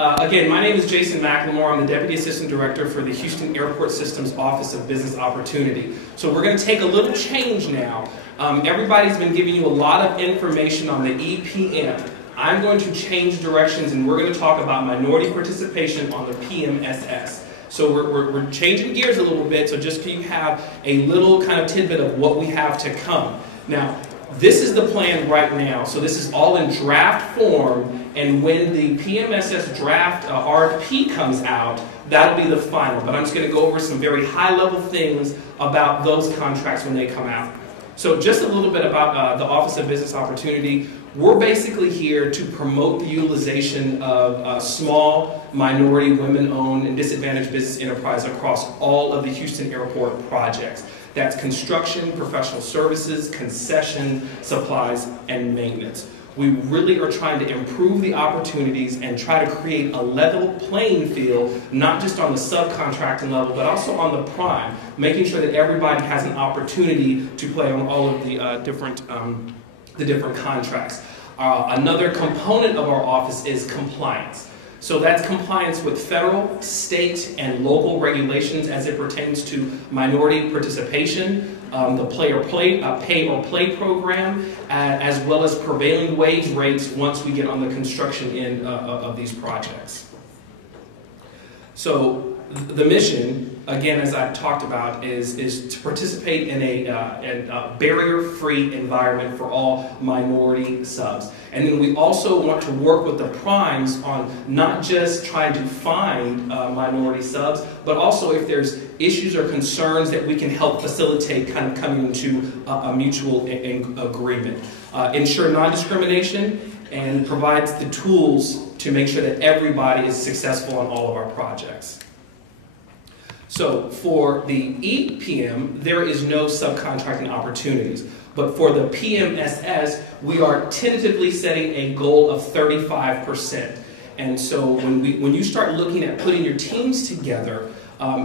Again, my name is Jason McLemore. I'm the Deputy Assistant Director for the Houston Airport Systems Office of Business Opportunity. So we're going to take a little change now. Everybody's been giving you a lot of information on the EPM. I'm going to change directions and we're going to talk about minority participation on the PMSS. So we're changing gears a little bit, so just so you have a little kind of tidbit of what we have to come. Now, this is the plan right now. So this is all in draft form, and when the PMSS draft RFP comes out, that'll be the final. But I'm just going to go over some very high-level things about those contracts when they come out. So just a little bit about the Office of Business Opportunity. We're basically here to promote the utilization of small, minority, women-owned, and disadvantaged business enterprise across all of the Houston Airport projects. That's construction, professional services, concession, supplies, and maintenance. We really are trying to improve the opportunities and try to create a level playing field, not just on the subcontracting level, but also on the prime, making sure that everybody has an opportunity to play on all of the different contracts. Another component of our office is compliance. So that's compliance with federal, state, and local regulations as it pertains to minority participation, the pay or play program, as well as prevailing wage rates once we get on the construction end of these projects. So the mission, again, as I've talked about, is to participate in a barrier-free environment for all minority subs. And then we also want to work with the primes on not just trying to find minority subs, but also if there's issues or concerns that we can help facilitate kind of coming into a mutual agreement. Ensure non-discrimination and provides the tools to make sure that everybody is successful on all of our projects. So for the EPM, there is no subcontracting opportunities. But for the PMSS, we are tentatively setting a goal of 35%. And so when you start looking at putting your teams together,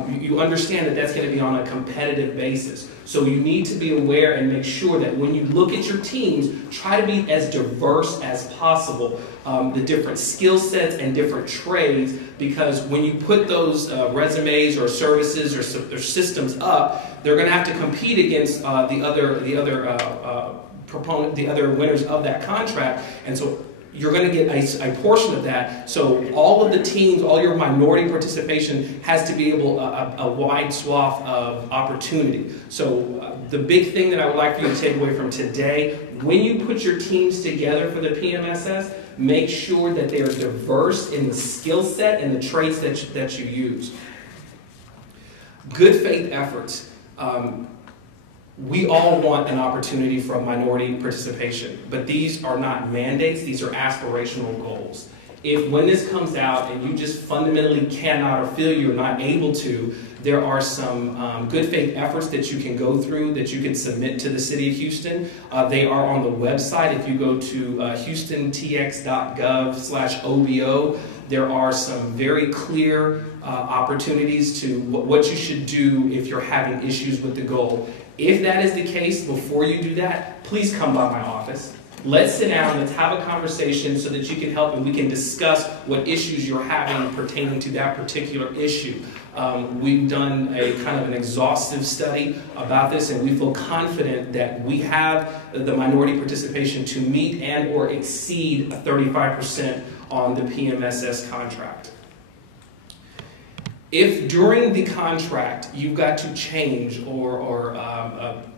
you understand that that's going to be on a competitive basis. So you need to be aware and make sure that when you look at your teams, try to be as diverse as possible, the different skill sets and different trades, because when you put those resumes or services or systems up, they're going to have to compete against the other winners of that contract, and so you're going to get a portion of that. So all of the teams, all your minority participation has to be able a wide swath of opportunity. So the big thing that I would like for you to take away from today, when you put your teams together for the PMSS, make sure that they are diverse in the skill set and the traits that you use. Good faith efforts. We all want an opportunity for minority participation, but these are not mandates, these are aspirational goals. If when this comes out and you just fundamentally cannot or feel you're not able to, there are some good faith efforts that you can go through, that you can submit to the City of Houston. They are on the website. If you go to houstontx.gov/OBO, there are some very clear opportunities to what you should do if you're having issues with the goal. If that is the case, before you do that, please come by my office. Let's sit down, let's have a conversation so that you can help and we can discuss what issues you're having pertaining to that particular issue. We've done a kind of an exhaustive study about this, and we feel confident that we have the minority participation to meet and or exceed 35% on the PMSS contract. If during the contract you've got to change or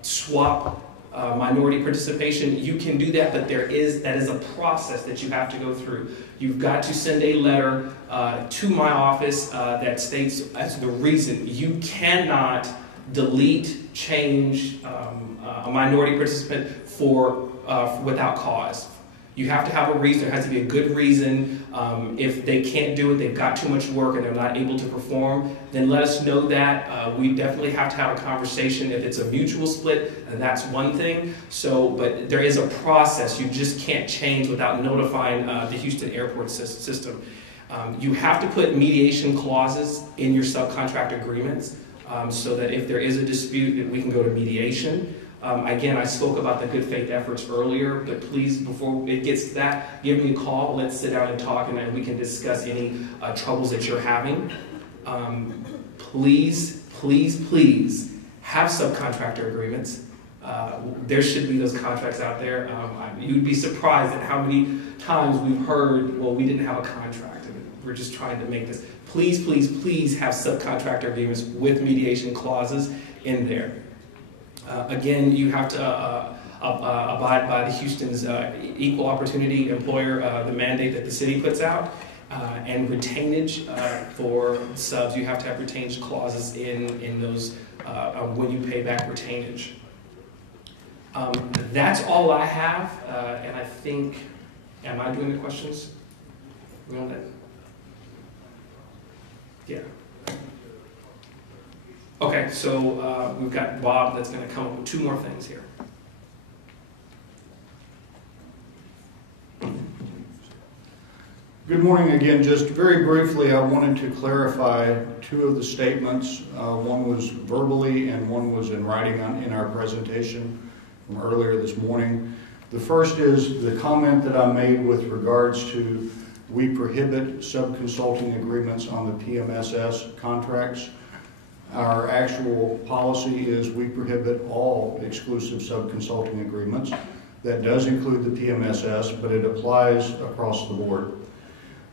swap minority participation, you can do that, but that is a process that you have to go through. You've got to send a letter to my office that states as the reason. You cannot delete, change a minority participant without cause. You have to have a reason. There has to be a good reason. If they can't do it, they've got too much work and they're not able to perform, then let us know that. We definitely have to have a conversation. If it's a mutual split, then that's one thing. But there is a process. You just can't change without notifying the Houston Airport system. You have to put mediation clauses in your subcontract agreements so that if there is a dispute, we can go to mediation. Again, I spoke about the good faith efforts earlier, but please, before it gets to that, give me a call. Let's sit down and talk, and then we can discuss any troubles that you're having. Please, please, please have subcontractor agreements. There should be those contracts out there. You'd be surprised at how many times we've heard, well, we didn't have a contract, and we're just trying to make this. Please, please, please have subcontractor agreements with mediation clauses in there. Again, you have to abide by the Houston's equal opportunity employer, the mandate that the city puts out, and retainage for subs. You have to have retainage clauses in those when you pay back retainage. That's all I have, and I think, am I doing the questions? Yeah. Okay, so we've got Bob that's going to come up with two more things here. Good morning again. Just very briefly, I wanted to clarify two of the statements. One was verbally and one was in writing in our presentation from earlier this morning. The first is the comment that I made with regards to we prohibit sub-consulting agreements on the PMSS contracts. Our actual policy is we prohibit all exclusive sub-consulting agreements. That does include the PMSS, but it applies across the board.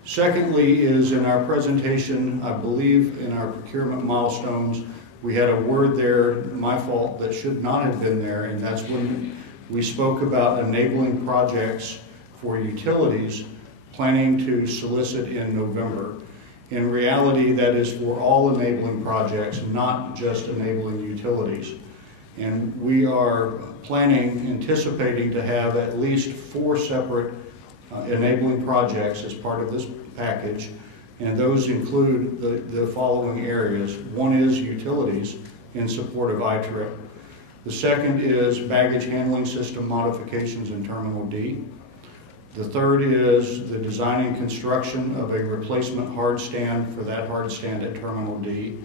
Secondly is in our presentation, I believe in our procurement milestones, we had a word there, my fault, that should not have been there, and that's when we spoke about enabling projects for utilities planning to solicit in November. In reality, that is for all enabling projects, not just enabling utilities. And we are planning, anticipating to have at least 4 separate enabling projects as part of this package, and those include the following areas. One is utilities in support of ITRIP. The second is baggage handling system modifications in Terminal D. The third is the design and construction of a replacement hard stand for that hard stand at Terminal D.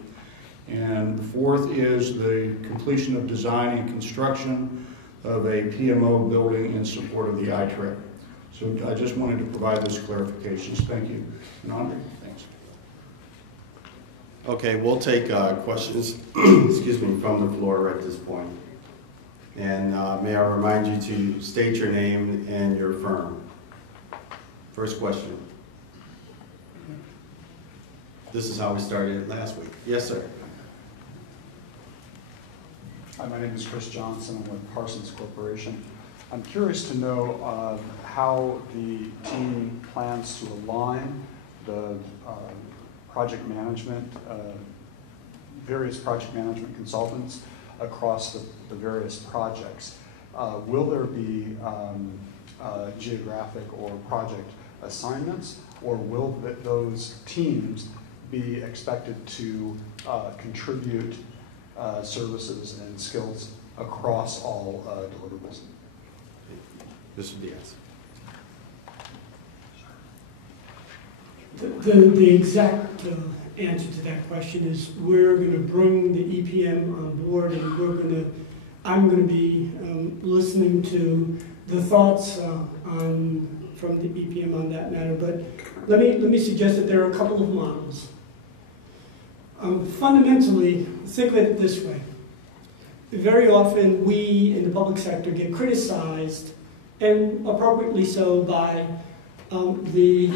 And the fourth is the completion of design and construction of a PMO building in support of the ITRIP. So I just wanted to provide those clarifications. Thank you. And Andre, thanks. Okay, we'll take questions excuse me, from the floor right at this point. And may I remind you to state your name and your firm. First question. This is how we started it last week. Yes, sir. Hi, my name is Chris Johnson. I'm with Parsons Corporation. I'm curious to know how the team plans to align the project management, various project management consultants across the various projects. Will there be geographic or project assignments, or will those teams be expected to contribute services and skills across all deliverables? Mr. Diaz. The exact answer to that question is we're going to bring the EPM on board, and I'm going to be listening to the thoughts from the EPM on that matter. But let me suggest that there are a couple of models. Fundamentally, think of it this way. Very often we in the public sector get criticized, and appropriately so, by the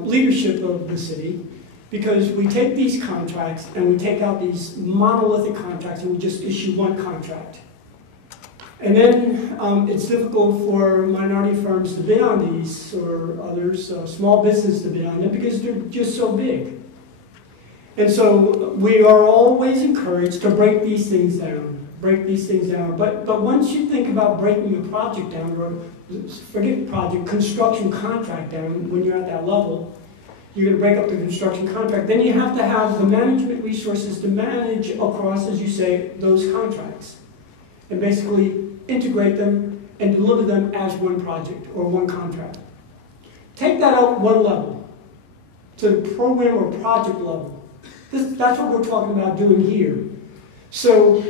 leadership of the city, because we take these contracts and we take out these monolithic contracts and we just issue one contract. And then it's difficult for minority firms to bid on these, or others, small business to bid on them, because they're just so big. And so we are always encouraged to break these things down. But once you think about breaking a project down, or forget project, construction contract down, when you're at that level, you're going to break up the construction contract. Then you have to have the management resources to manage across, as you say, those contracts, and basically integrate them and deliver them as one project or one contract. Take that out one level, to the program or project level. That's what we're talking about doing here. So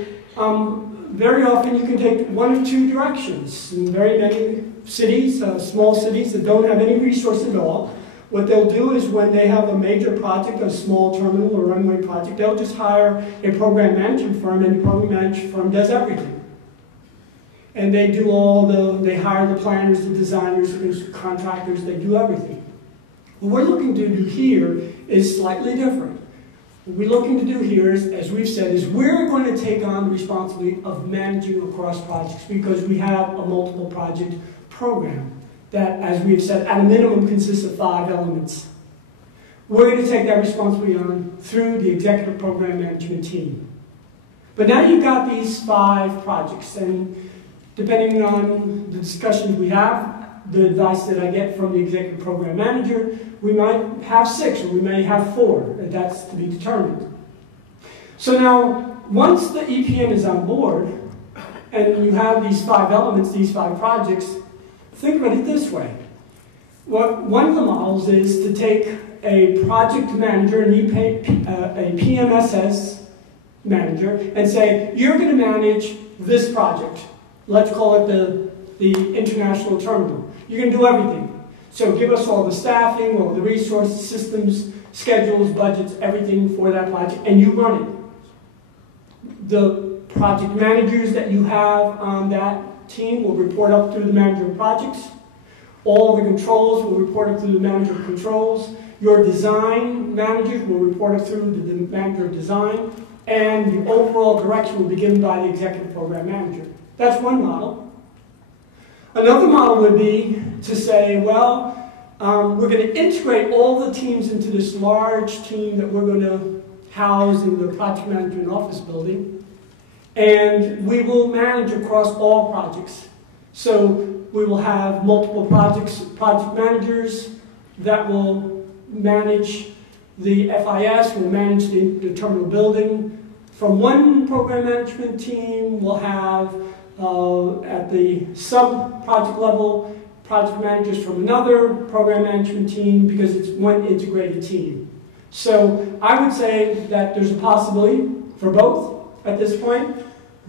very often you can take one of two directions. In very many cities, small cities that don't have any resource at all, what they'll do is when they have a major project, a small terminal or runway project, they'll just hire a program management firm, and the program management firm does everything. And they do they hire the planners, the designers, the contractors, they do everything. What we're looking to do here is slightly different. What we're looking to do here is, as we've said, is we're going to take on the responsibility of managing across projects because we have a multiple project program that, as we've said, at a minimum consists of 5 elements. We're going to take that responsibility on through the executive program management team. But now you've got these 5 projects, and depending on the discussions we have, the advice that I get from the executive program manager, we might have 6 or we may have 4. That's to be determined. So now, once the EPM is on board, and you have these 5 elements, these 5 projects, think about it this way. One of the models is to take a project manager, a PMSS manager, and say, you're going to manage this project. Let's call it the international terminal. You're going to do everything. So give us all the staffing, all the resources, systems, schedules, budgets, everything for that project, and you run it. The project managers that you have on that team will report up through the manager of projects. All the controls will report up through the manager of controls. Your design managers will report up through the manager of design. And the overall direction will be given by the executive program manager. That's one model. Another model would be to say, well, we're going to integrate all the teams into this large team that we're going to house in the project management office building. And we will manage across all projects. So we will have multiple project managers that will manage the FIS, will manage the terminal building. From one program management team, we'll have at the sub-project level, project managers from another program management team because it's one integrated team. So I would say that there's a possibility for both at this point,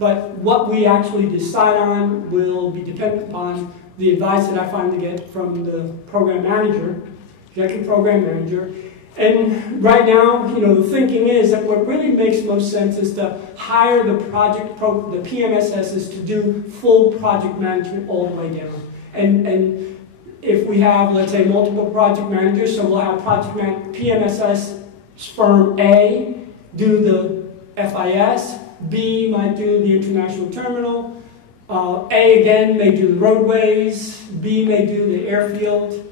but what we actually decide on will be dependent upon the advice that I finally get from the program manager, executive program manager. And right now, the thinking is that what really makes most sense is to hire the PMSSs to do full project management all the way down. And if we have, let's say, multiple project managers, so we'll have PMSS firm A do the FIS, B might do the international terminal, A again may do the roadways, B may do the airfield.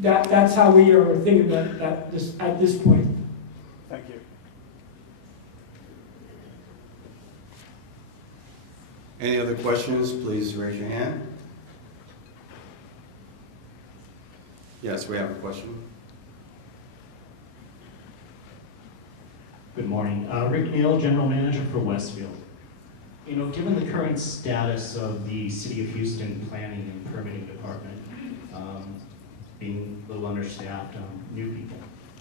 That's how we are thinking about it at this point. Thank you. Any other questions, please raise your hand. Yes, we have a question. Good morning. Rick Neal, General Manager for Westfield. Given the current status of the City of Houston Planning and Permitting Department, being a little understaffed, new people,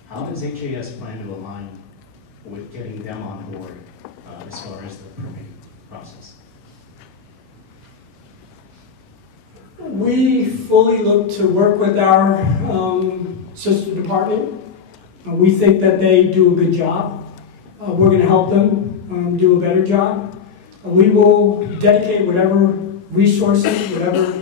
how does HAS plan to align with getting them on board as far as the permitting process? We fully look to work with our sister department. We think that they do a good job. We're going to help them do a better job. We will dedicate whatever resources, whatever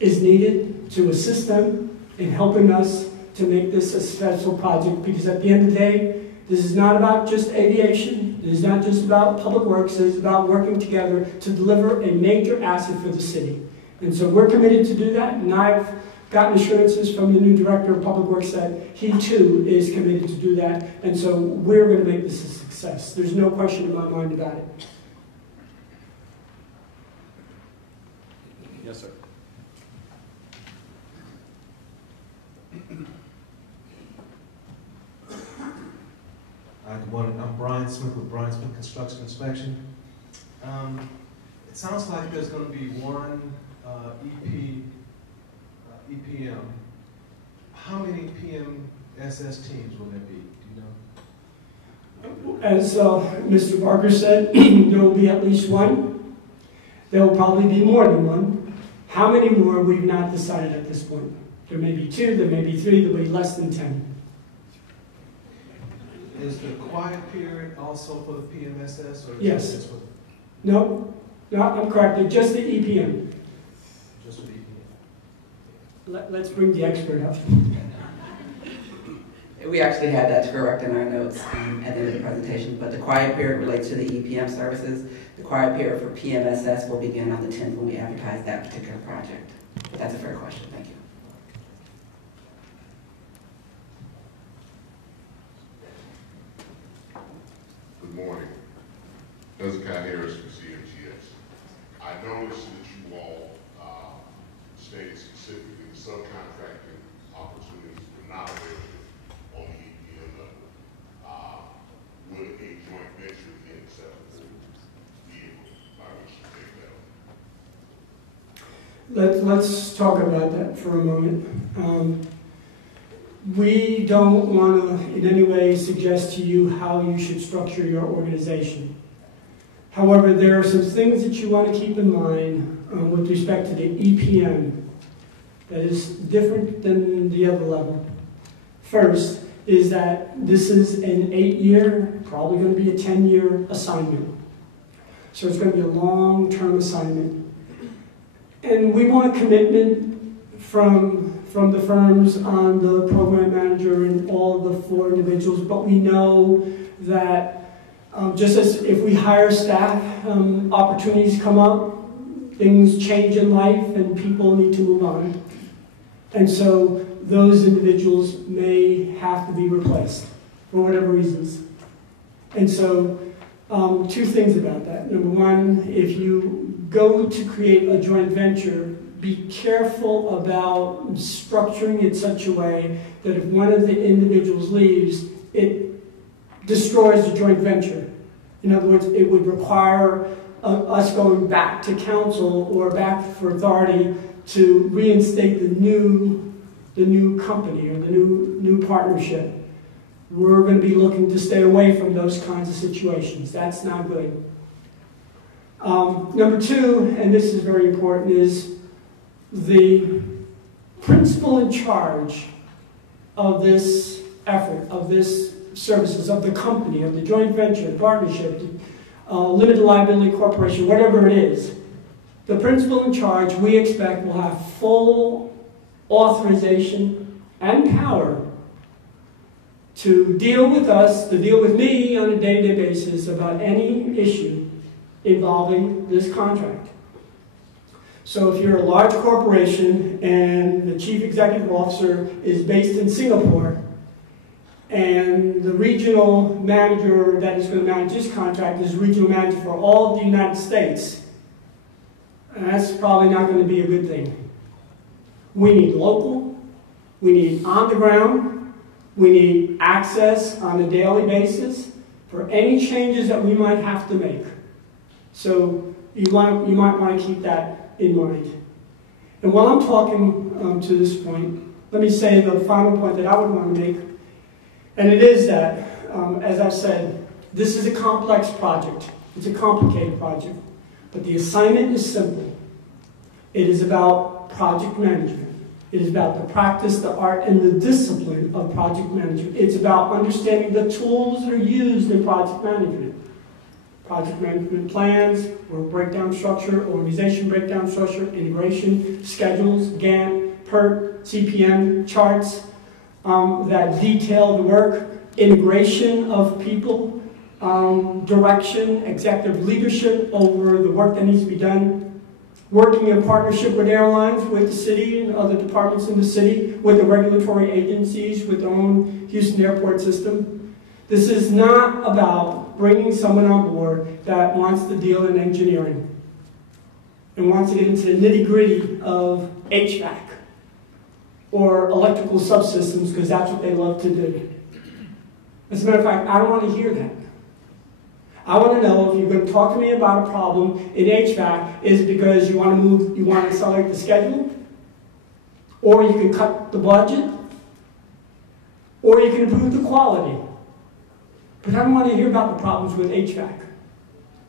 is needed to assist them in helping us to make this a successful project, because at the end of the day, this is not about just aviation, this is not just about public works, this is about working together to deliver a major asset for the city. And so we're committed to do that, and I've gotten assurances from the new Director of Public Works that he too is committed to do that, and so we're going to make this a success. There's no question in my mind about it. Yes, sir. Hi, good morning. I'm Brian Smith with Brian Smith Construction Inspection. It sounds like there's going to be one EPM. How many PMSS teams will there be? Do you know? As Mr. Barker said, there will be at least one. There will probably be more than one. How many more, we've not decided at this point. There may be 2, there may be 3, there may be less than 10. Is the quiet period also for the PMSS, or is Yes. it just for, No, I'm corrected, just the EPM. just for the EPA? Let's bring the expert up. We actually had that correct in our notes at the end of the presentation, but the quiet period relates to the EPM services. The quiet period for PMSS will begin on the 10th when we advertise that particular project. But that's a fair question, thank you. Good morning. Hezekiah Harris from CMGS. I noticed that you all stated specifically the subcontracting opportunities were not available on the EPM level. Would a joint venture be an acceptable vehicle by which to take that? Let's talk about that for a moment. We don't want to in any way suggest to you how you should structure your organization. However, there are some things that you want to keep in mind with respect to the EPM that is different than the other level. First is that this is an 8-year, probably going to be a 10-year assignment. So it's going to be a long-term assignment. And we want a commitment from the firms on the program manager and all of the 4 individuals, but we know that just as if we hire staff, opportunities come up, things change in life, and people need to move on. And so those individuals may have to be replaced for whatever reasons. And so 2 things about that. Number one, if you go to create a joint venture, be careful about structuring it such a way that if one of the individuals leaves, it destroys the joint venture. In other words, it would require us going back to council or back for authority to reinstate the new company or the new partnership. We're going to be looking to stay away from those kinds of situations. That's not good. Number 2, and this is very important, is the principal in charge of this effort, of this services, of the company, of the joint venture, partnership, limited liability corporation, whatever it is, the principal in charge, we expect, will have full authorization and power to deal with us, to deal with me on a day-to-day basis about any issue involving this contract. So if you're a large corporation and the chief executive officer is based in Singapore, and the regional manager that is going to manage this contract is regional manager for all of the United States, and that's probably not going to be a good thing. We need local, we need on the ground, we need access on a daily basis for any changes that we might have to make. So you might want to keep that in mind. And while I'm talking to this point, let me say the final point that I would want to make, and it is that, as I've said, this is a complex project. It's a complicated project, but the assignment is simple. It is about project management. It is about the practice, the art, and the discipline of project management. It's about understanding the tools that are used in project management. Project management plans, work breakdown structure, organization breakdown structure, integration, schedules, Gantt, PERT, CPM, charts that detail the work, integration of people, direction, executive leadership over the work that needs to be done, working in partnership with airlines, with the city and other departments in the city, with the regulatory agencies, with their own Houston airport system. This is not about bringing someone on board that wants to deal in engineering and wants to get into the nitty-gritty of HVAC or electrical subsystems because that's what they love to do. As a matter of fact, I don't want to hear that. I want to know if you're going to talk to me about a problem in HVAC, is it because you want to accelerate the schedule, or you can cut the budget, or you can improve the quality. But I don't want to hear about the problems with HVAC,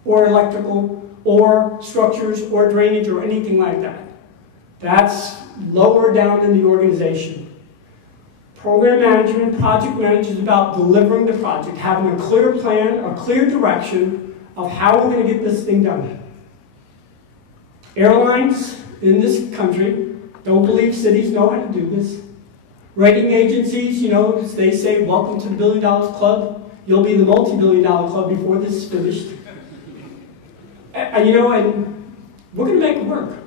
or electrical, or structures or drainage or anything like that. That's lower down in the organization. Program management, project management is about delivering the project, having a clear plan, a clear direction of how we're going to get this thing done. Airlines in this country don't believe cities know how to do this. Rating agencies, you know, they say, welcome to the $1 billion club. You'll be the multi-billion-dollar club before this is finished. You know, and we're going to make it work.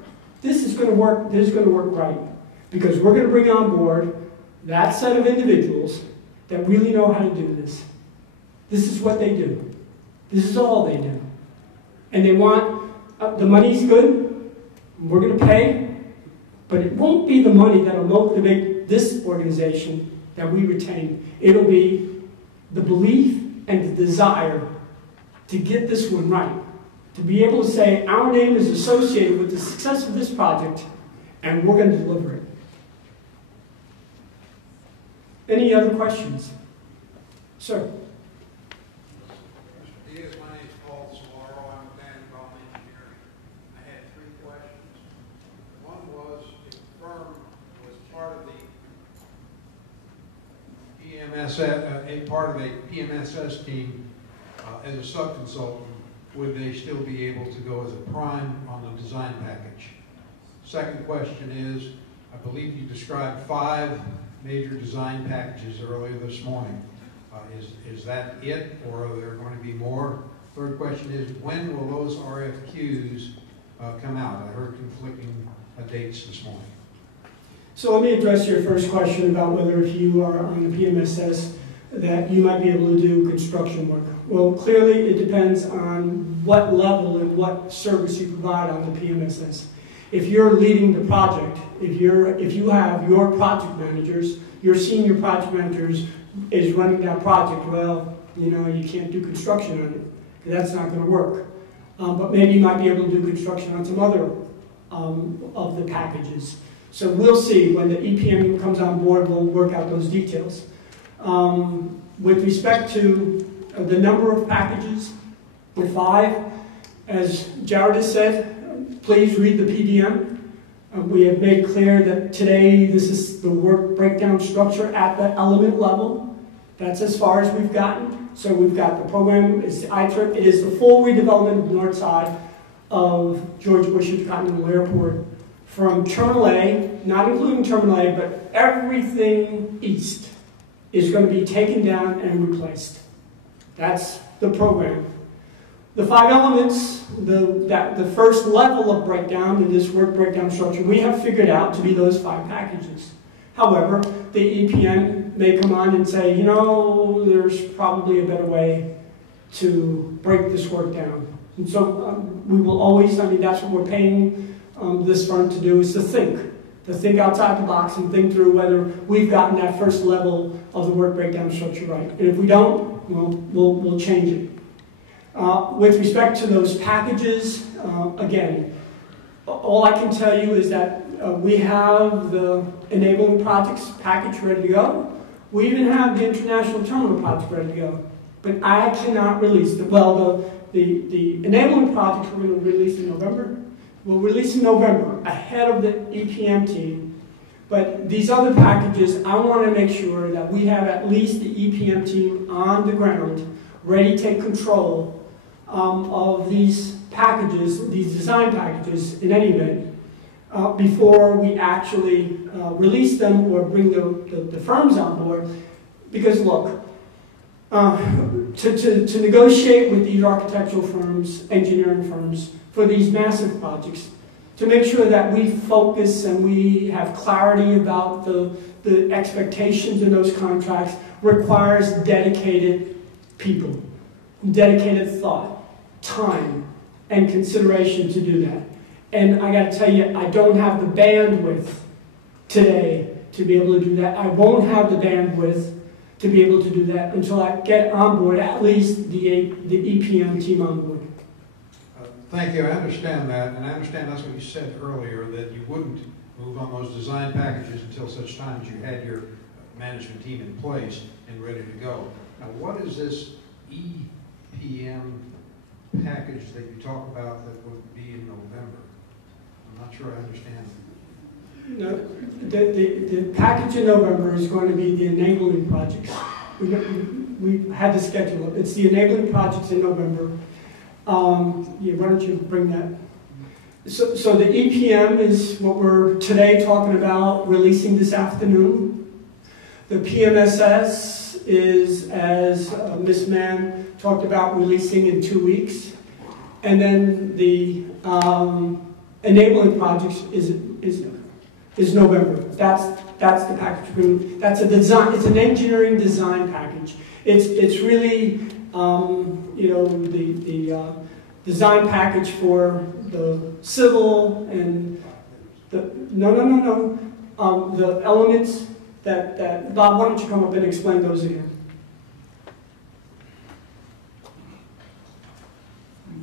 This is going to work. This is going to work right. Because we're going to bring on board that set of individuals that really know how to do this. This is what they do. This is all they do. And they want, the money's good, we're going to pay, but it won't be the money that will motivate this organization that we retain. It'll be the belief and the desire to get this one right. To be able to say, our name is associated with the success of this project, and we're going to deliver it. Any other questions? Sir. Yes, my name is Paul Solaro. I'm a Bannerbaum engineer. I had 3 questions. One was, if the firm was part of the PMSS, a part of a PMSS team as a sub-consultant, would they still be able to go as a prime on the design package? Second question is, I believe you described 5 major design packages earlier this morning. Is that it, or are there going to be more? Third question is, when will those RFQs come out? I heard conflicting dates this morning. So let me address your first question about whether if you are on the PMSS that you might be able to do construction work. Well, clearly it depends on what level and what service you provide on the PMSS. If you're leading the project, if you have your project managers, your senior project managers is running that project, well, you know, you can't do construction on it. That's not going to work. But maybe you might be able to do construction on some other of the packages. So we'll see when the EPM comes on board, we'll work out those details. With respect to the number of packages, the 5, as Jared has said, please read the PDM. We have made clear that today this is the work breakdown structure at the element level. That's as far as we've gotten. So we've got the program, it's the ITRIP, it is the full redevelopment of the north side of George Bush Intercontinental Airport from Terminal A, not including Terminal A, but everything east is going to be taken down and replaced. That's the program. The 5 elements, the first level of breakdown in this work breakdown structure, we have figured out to be those 5 packages. However, the EPM may come on and say, you know, there's probably a better way to break this work down. And so we will always, I mean, that's what we're paying this firm to do, is to think outside the box and think through whether we've gotten that first level of the work breakdown structure right. And if we don't, we'll change it. With respect to those packages, again, all I can tell you is that we have the enabling projects package ready to go. We even have the international terminal project ready to go. But I cannot release the, well, the enabling projects we're going to release in November. We'll release in November ahead of the EPM team. But these other packages, I want to make sure that we have at least the EPM team on the ground ready to take control of these packages, these design packages in any event, before we actually release them or bring the firms on board. Because look, to negotiate with these architectural firms, engineering firms, for these massive projects, to make sure that we focus and we have clarity about the expectations in those contracts requires dedicated people, dedicated thought, time, and consideration to do that. And I got to tell you, I don't have the bandwidth today to be able to do that. I won't have the bandwidth to be able to do that until I get on board at least the EPM team on board. Thank you. I understand that, and I understand that's what you said earlier, that you wouldn't move on those design packages until such time as you had your management team in place and ready to go. Now, what is this EPM package that you talk about that would be in November? I'm not sure I understand. No, the package in November is going to be the enabling projects. We had to schedule it. It's the enabling projects in November. Yeah, why don't you bring that? So the EPM is what we're today talking about releasing this afternoon. The PMSS is, as Ms. Mann talked about, releasing in 2 weeks. And then the enabling projects is November. That's the package. That's a design. It's an engineering design package. It's really the design package for the civil and the the elements that Bob, why don't you come up and explain those again?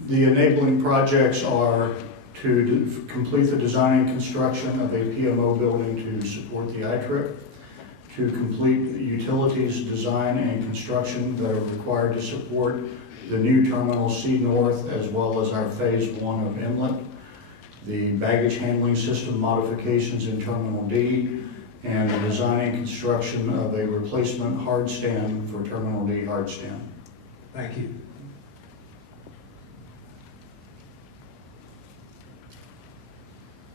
The enabling projects are to complete the design and construction of a PMO building to support the ITRIP, to complete utilities design and construction that are required to support the new Terminal C North as well as our Phase 1 of Inlet, the baggage handling system modifications in Terminal D, and the design and construction of a replacement hard stand for Terminal D hard stand. Thank you.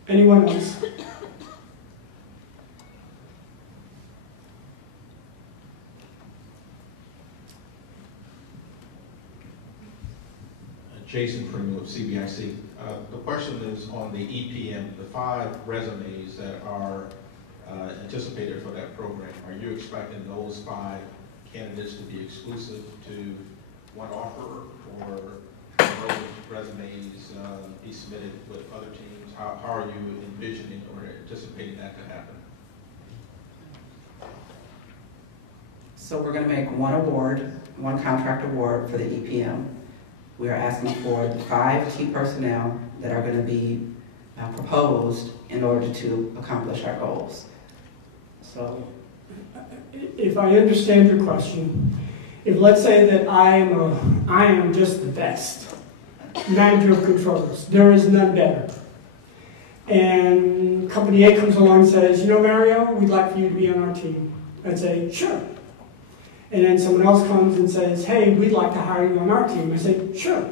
Anyone else? Jason Freeman of CBIC. The question is on the EPM, the 5 resumes that are anticipated for that program. Are you expecting those 5 candidates to be exclusive to one offerer, or will those resumes be submitted with other teams? How are you envisioning or anticipating that to happen? So we're going to make one contract award for the EPM. We are asking for the 5 key personnel that are going to be proposed in order to accomplish our goals. So, if I understand your question, if let's say that I am just the best manager of controls, there is none better, and company A comes along and says, you know, Mario, we'd like for you to be on our team, I'd say, sure. And then someone else comes and says, hey, we'd like to hire you on our team. I say, sure.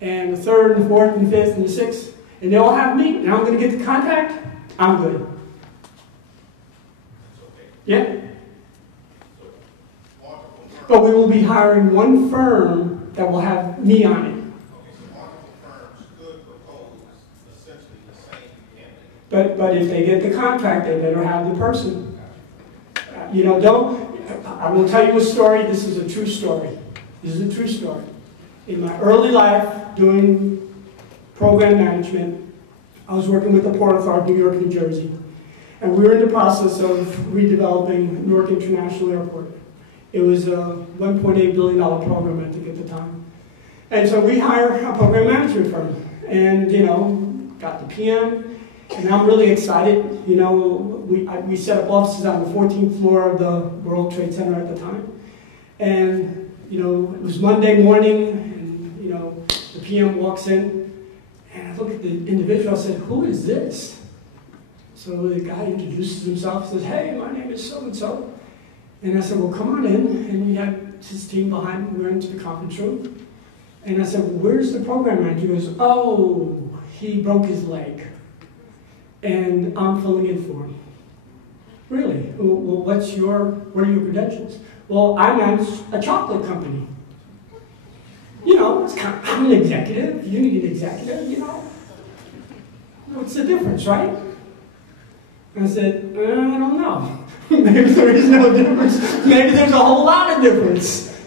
And the 3rd, and the 4th, and the 5th, and the 6th, and they all have me, and I'm going to get the contract, I'm good. Yeah? But we will be hiring one firm that will have me on it. But if they get the contract, they better have the person. I will tell you a story. This is a true story. This is a true story. In my early life, doing program management, I was working with the Port Authority of New York, New Jersey. And we were in the process of redeveloping Newark International Airport. It was a $1.8 billion program, I think, at the time. And so we hired a program management firm. And, got the PM. And I'm really excited. We set up offices on the 14th floor of the World Trade Center at the time. And, it was Monday morning, and, the PM walks in, and I look at the individual, I said, who is this? So the guy introduces himself, says, hey, my name is so-and-so. And I said, well, come on in. And he had his team behind him. We went into the conference room. And I said, well, where's the program manager? He goes, oh, he broke his leg. And I'm filling in for him. Really? Well, what are your credentials? Well, I manage a chocolate company. I'm an executive. You need an executive, What's the difference, right? And I said, I don't know. Maybe there is no difference. Maybe there's a whole lot of difference.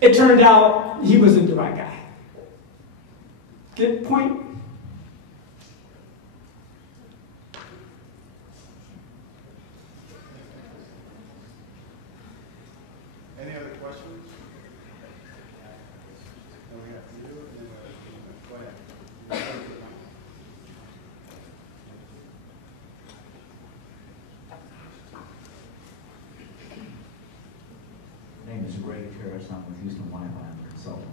It turned out he wasn't the right guy. Get the point? Any other questions? No, we have you, and then go ahead. My name is Greg Harris. I'm with Houston Wine Consultant.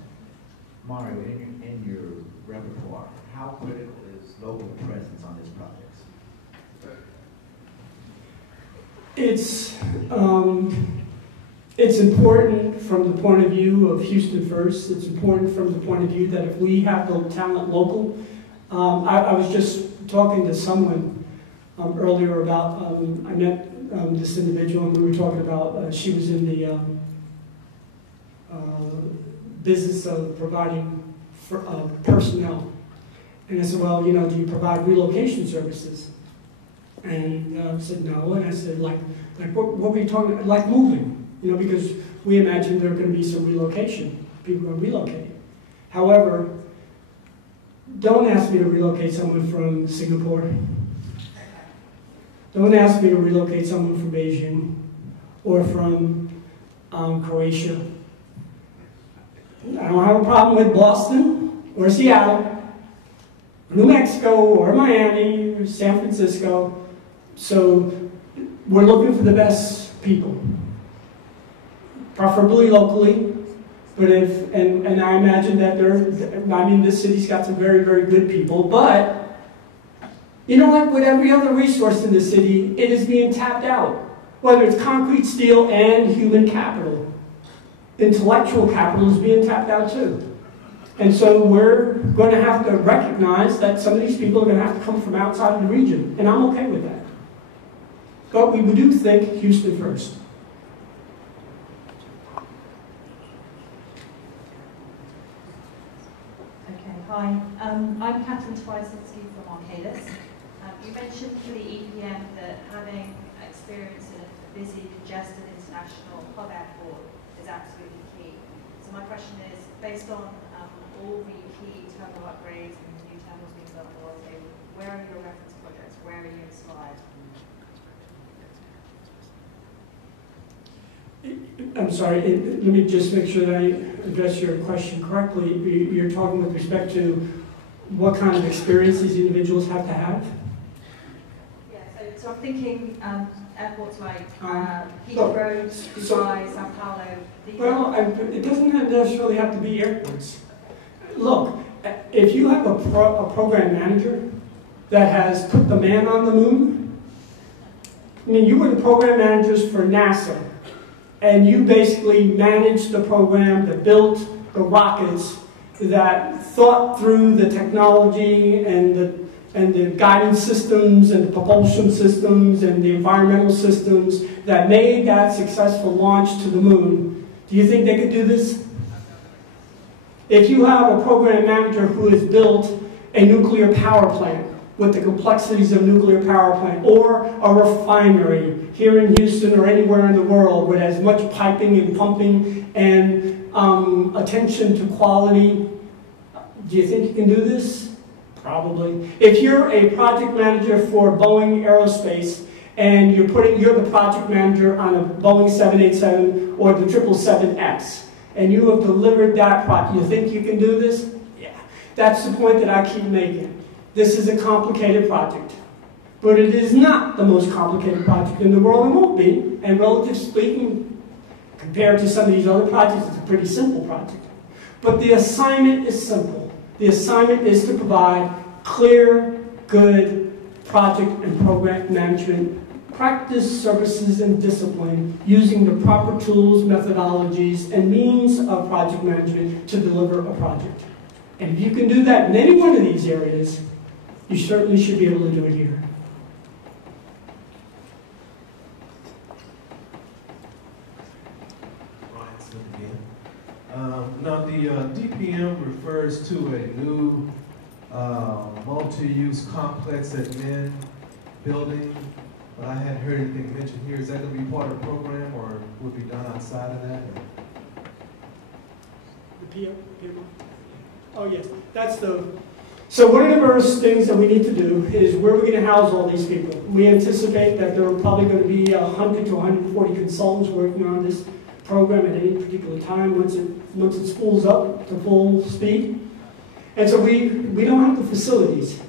Mario, in your repertoire, how critical is local presence on this project? It's important from the point of view of Houston First. It's important from the point of view that if we have the talent local, I was just talking to someone earlier about, I met this individual and we were talking about, she was in the business of providing for, personnel. And I said, well, you know, do you provide relocation services? And I said, no. And I said, like what were you talking about? Like moving, you know, because we imagine there are going to be some relocation. People are relocating. However, don't ask me to relocate someone from Singapore. Don't ask me to relocate someone from Beijing or from Croatia. I don't have a problem with Boston or Seattle, New Mexico or Miami or San Francisco. So we're looking for the best people, preferably locally. But if, and I imagine that this city's got some very, very good people, but you know, like with every other resource in the city, it is being tapped out. Whether it's concrete, steel, and human capital. Intellectual capital is being tapped out too. And so we're going to have to recognize that some of these people are going to have to come from outside of the region, and I'm okay with that. But we do think Houston first. Okay, hi. I'm Catherine Twysinski from Arcadis. You mentioned for the EPM that having experience in a busy, congested international hub airport is absolutely key. So my question is, based on all the key terminal upgrades and new terminals being built on the world table, where are your reference projects? Where are you inspired? I'm sorry, let me just make sure that I address your question correctly. You're talking with respect to what kind of experience these individuals have to have? Yeah, so I'm thinking airports like Heathrow, Dubai, Sao Paulo. Well, it doesn't necessarily have to be airports. Look, if you have a program manager that has put the man on the moon, I mean, you were the program managers for NASA, and you basically managed the program that built the rockets, that thought through the technology and the guidance systems and the propulsion systems and the environmental systems that made that successful launch to the moon. Do you think they could do this? If you have a program manager who has built a nuclear power plant with the complexities of a nuclear power plant, or a refinery here in Houston or anywhere in the world with as much piping and pumping and attention to quality, do you think you can do this? Probably. If you're a project manager for Boeing Aerospace and you're the project manager on a Boeing 787 or the 777X, and you have delivered that project, you think you can do this? Yeah. That's the point that I keep making. This is a complicated project, but it is not the most complicated project in the world. It won't be, and relatively speaking, compared to some of these other projects, it's a pretty simple project. But the assignment is simple. The assignment is to provide clear, good project and program management practice, services, and discipline using the proper tools, methodologies, and means of project management to deliver a project. And if you can do that in any one of these areas, you certainly should be able to do it here. Brian Smith again. Now the DPM refers to a new multi-use complex admin building, but I hadn't heard anything mentioned here. Is that going to be part of the program, or will it be done outside of that? The PM? Oh yes, that's the... So one of the first things that we need to do is where we're going to house all these people. We anticipate that there are probably going to be 100 to 140 consultants working on this program at any particular time once it spools up to full speed. And so we don't have the facilities.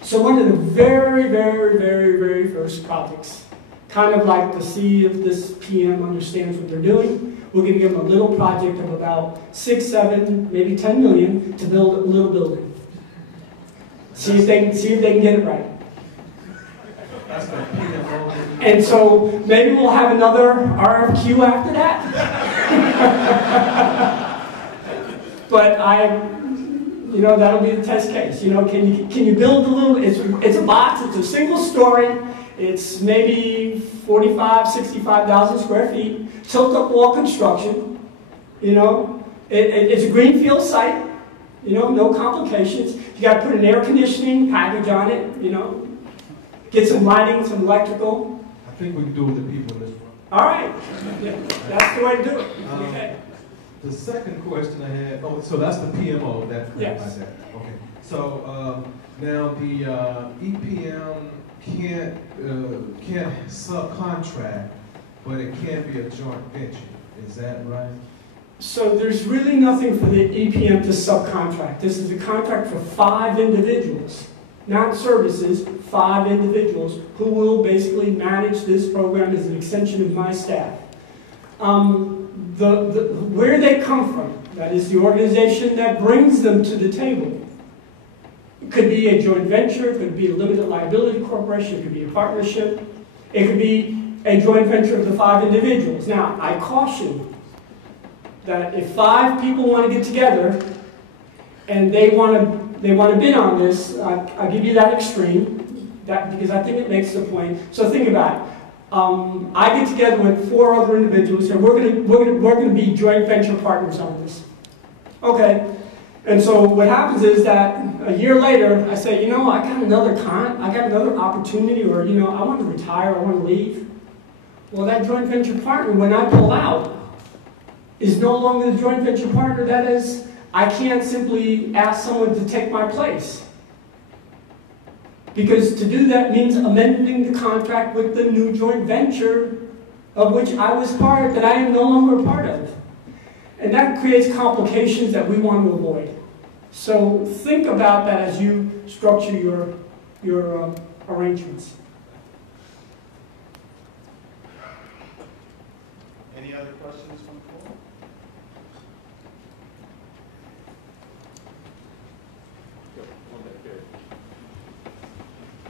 So one of the very, very, very, very first projects, kind of like to see if this PM understands what they're doing, we're going to give them a little project of about 6, 7, maybe 10 million to build a little building. See if they can get it right. That's the PMO. And so maybe we'll have another RFQ after that. But that'll be the test case. Can you build a little? It's a box. It's a single story. It's maybe 45, 65,000 square feet. Tilt-up wall construction. It's a greenfield site. No complications. You got to put an air conditioning package on it. Get some lighting, some electrical. I think we can do it with the people in this room. All right. Yeah, that's the way to do it. Okay. The second question I had, so that's the PMO, that Yes. that. Okay. So now the EPM can't subcontract, but it can be a joint venture. Is that right? So there's really nothing for the EPM to subcontract. This is a contract for 5 individuals, not services, 5 individuals who will basically manage this program as an extension of my staff. Where they come from, that is the organization that brings them to the table. It could be a joint venture, it could be a limited liability corporation, it could be a partnership, it could be a joint venture of the 5 individuals. Now, I caution that if 5 people want to get together and they want to bid on this, I'll give you that extreme, because I think it makes the point. So think about it. I get together with 4 other individuals and we're going to be joint venture partners on this. Okay. And so what happens is that a year later, I say, I got another opportunity, or I want to retire, I want to leave. Well, that joint venture partner, when I pull out, is no longer the joint venture partner. That is, I can't simply ask someone to take my place. Because to do that means amending the contract with the new joint venture of which I was part, that I am no longer a part of. And that creates complications that we want to avoid. So think about that as you structure your arrangements. Any other questions from the floor?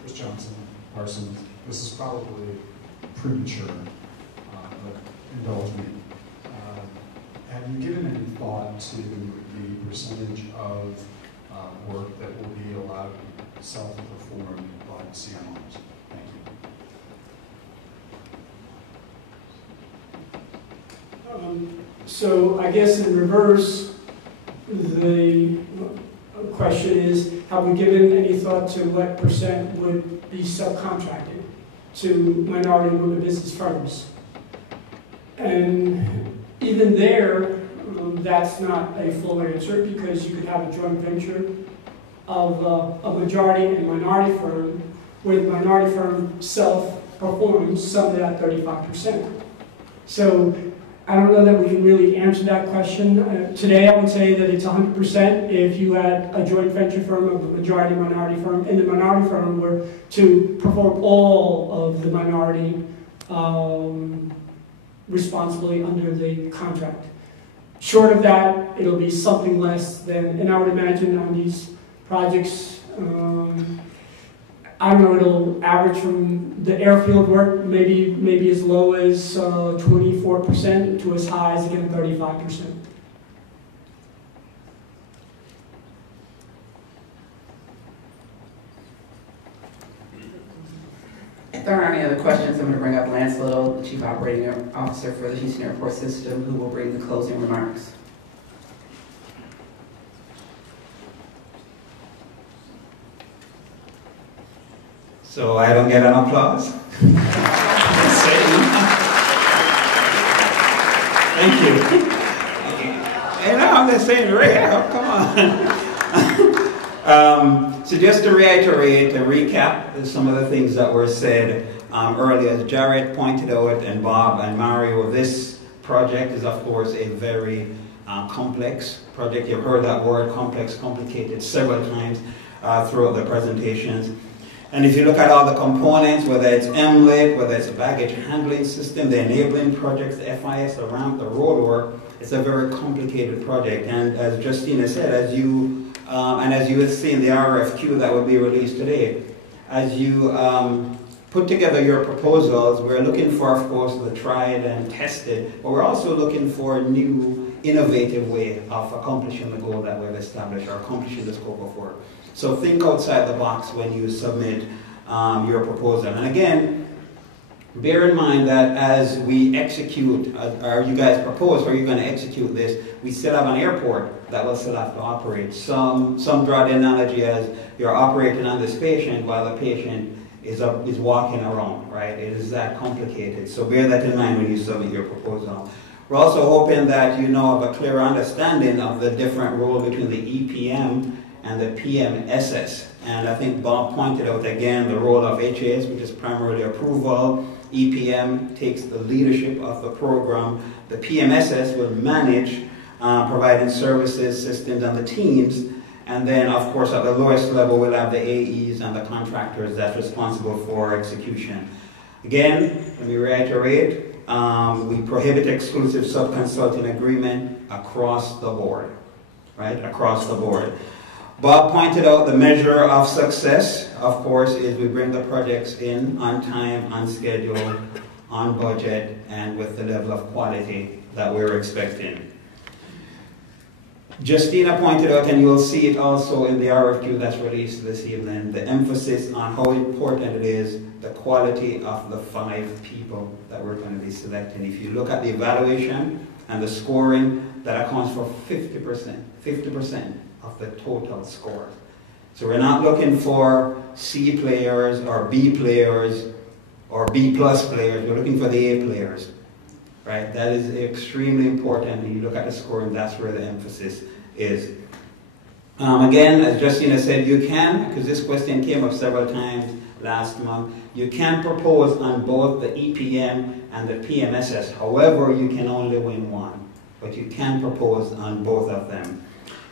Chris Johnson, Parsons. This is probably premature, but indulge me. Have you given any thought to the percentage of work that will be allowed to be self-performed by CMOs? Thank you. So I guess in reverse, the question is, have we given any thought to what percent would be subcontracted to minority women business firms? And even there, that's not a full answer, because you could have a joint venture of a majority and minority firm, where the minority firm self-performs some of that 35%. So I don't know that we can really answer that question. Today I would say that it's 100% if you had a joint venture firm of a majority minority firm, and the minority firm were to perform all of the minority responsibly under the contract. Short of that, it'll be something less than, and I would imagine on these projects, I don't know, it'll average from the airfield work maybe as low as 24% to as high as, again, 35%. If there aren't any other questions, I'm going to bring up Lance Little, the Chief Operating Officer for the Houston Airport System, who will bring the closing remarks. So I don't get an applause? Thank you. And I'm just saying, Ray, come on. So just to reiterate, to recap some of the things that were said earlier, as Jared pointed out, and Bob and Mario, this project is, of course, a very complex project. You've heard that word, complex, complicated, several times throughout the presentations. And if you look at all the components, whether it's MLIT, whether it's a baggage handling system, the enabling projects, the FIS, the ramp, the roadwork, it's a very complicated project. And as Justina said, as you will see in the RFQ that will be released today, as you put together your proposals, we're looking for, of course, the tried and tested, but we're also looking for a new, innovative way of accomplishing the goal that we've established, or accomplishing the scope of work. So think outside the box when you submit your proposal. And again, bear in mind that as we execute, or you guys propose, or you're going to execute this, we still have an airport that will still have to operate. Some draw the analogy as you're operating on this patient while the patient is walking around, right? It is that complicated. So bear that in mind when you submit your proposal. We're also hoping that you know of a clear understanding of the different role between the EPM and the PMSS. And I think Bob pointed out again the role of HAS, which is primarily approval. EPM takes the leadership of the program. The PMSS will manage providing services, systems, and the teams. And then, of course, at the lowest level, we'll have the AEs and the contractors that's responsible for execution. Again, let me reiterate, we prohibit exclusive sub-consulting agreement across the board, right? Across the board. Bob pointed out the measure of success, of course, is we bring the projects in on time, on schedule, on budget, and with the level of quality that we're expecting. Justina pointed out, and you'll see it also in the RFQ that's released this evening, the emphasis on how important it is, the quality of the 5 people that we're going to be selecting. If you look at the evaluation and the scoring, that accounts for 50% of the total score. So we're not looking for C players or B players or B plus players. We're looking for the A players, right? That is extremely important. When you look at the scoring, that's where the emphasis is. Again, as Justina said, you can, because this question came up several times last month, you can propose on both the EPM and the PMSS. However, you can only win one, but you can propose on both of them.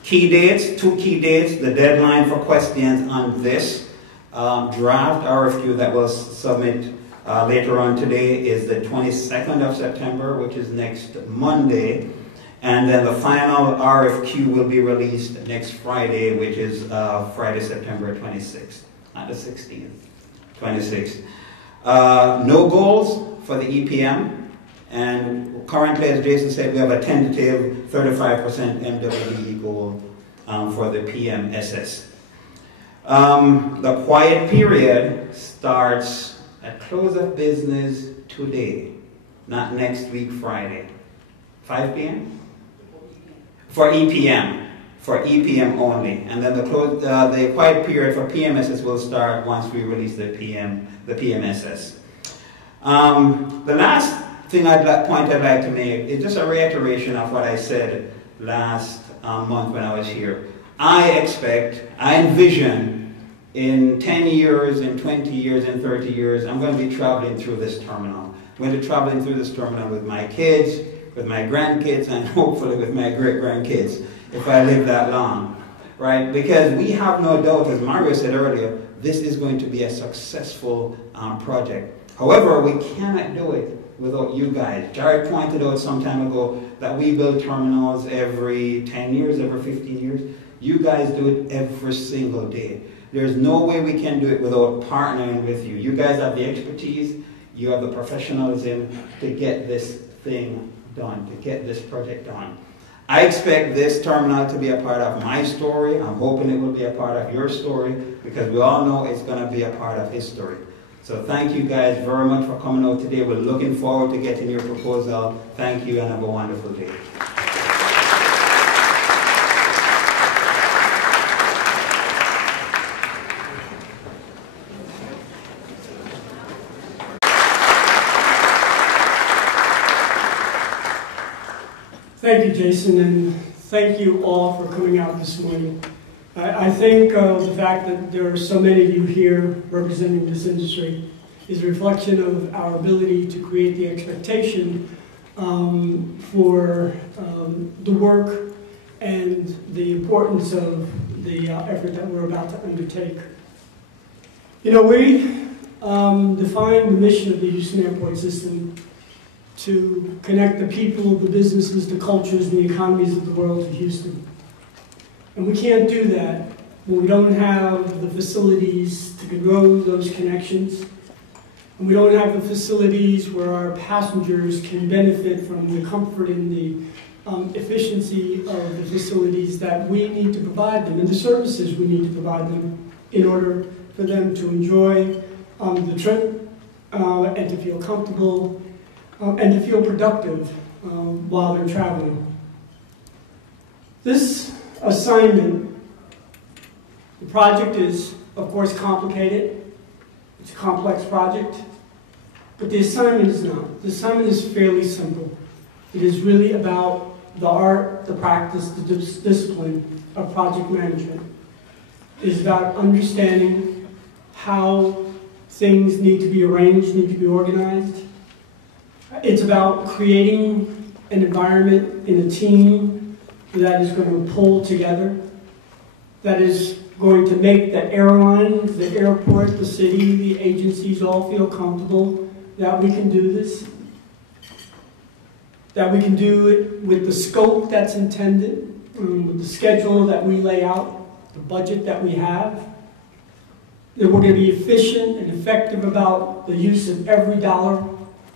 Key dates, 2 key dates. The deadline for questions on this draft RFQ that we'll submit later on today is the 22nd of September, which is next Monday. And then the final RFQ will be released next Friday, which is Friday, September 26th, not the 16th, 26th. No goals for the EPM. And currently, as Jason said, we have a tentative 35% MWBE goal for the PMSS. The quiet period starts at close of business today, not next week, Friday. 5 p.m.? For EPM. For EPM only. And then the quiet period for PMSS will start once we release the PMSS. The last thing point I'd like to make is just a reiteration of what I said last month when I was here. I envision in 10 years, in 20 years, in 30 years, I'm going to be traveling through this terminal. I'm going to be traveling through this terminal with my kids, with my grandkids, and hopefully with my great-grandkids, if I live that long, right? Because we have no doubt, as Mario said earlier, this is going to be a successful project. However, we cannot do it without you guys. Jared pointed out some time ago that we build terminals every 10 years, every 15 years. You guys do it every single day. There's no way we can do it without partnering with you. You guys have the expertise, you have the professionalism to get this thing done, to get this project done. I expect this terminal to be a part of my story. I'm hoping it will be a part of your story, because we all know it's going to be a part of history. So thank you guys very much for coming out today. We're looking forward to getting your proposal. Thank you and have a wonderful day. Thank you, Jason, and thank you all for coming out this morning. I think the fact that there are so many of you here representing this industry is a reflection of our ability to create the expectation for the work and the importance of the effort that we're about to undertake. You know, we defined the mission of the Houston Airport System to connect the people, the businesses, the cultures, and the economies of the world to Houston. And we can't do that when we don't have the facilities to grow those connections. And we don't have the facilities where our passengers can benefit from the comfort and the efficiency of the facilities that we need to provide them and the services we need to provide them in order for them to enjoy the trip and to feel comfortable and to feel productive while they're traveling. This assignment, the project is, of course, complicated. It's a complex project, but the assignment is not. The assignment is fairly simple. It is really about the art, the practice, the discipline of project management. It is about understanding how things need to be arranged, need to be organized. It's about creating an environment in a team that is going to pull together, that is going to make the airline, the airport, the city, the agencies all feel comfortable that we can do this, that we can do it with the scope that's intended, with the schedule that we lay out, the budget that we have, that we're going to be efficient and effective about the use of every dollar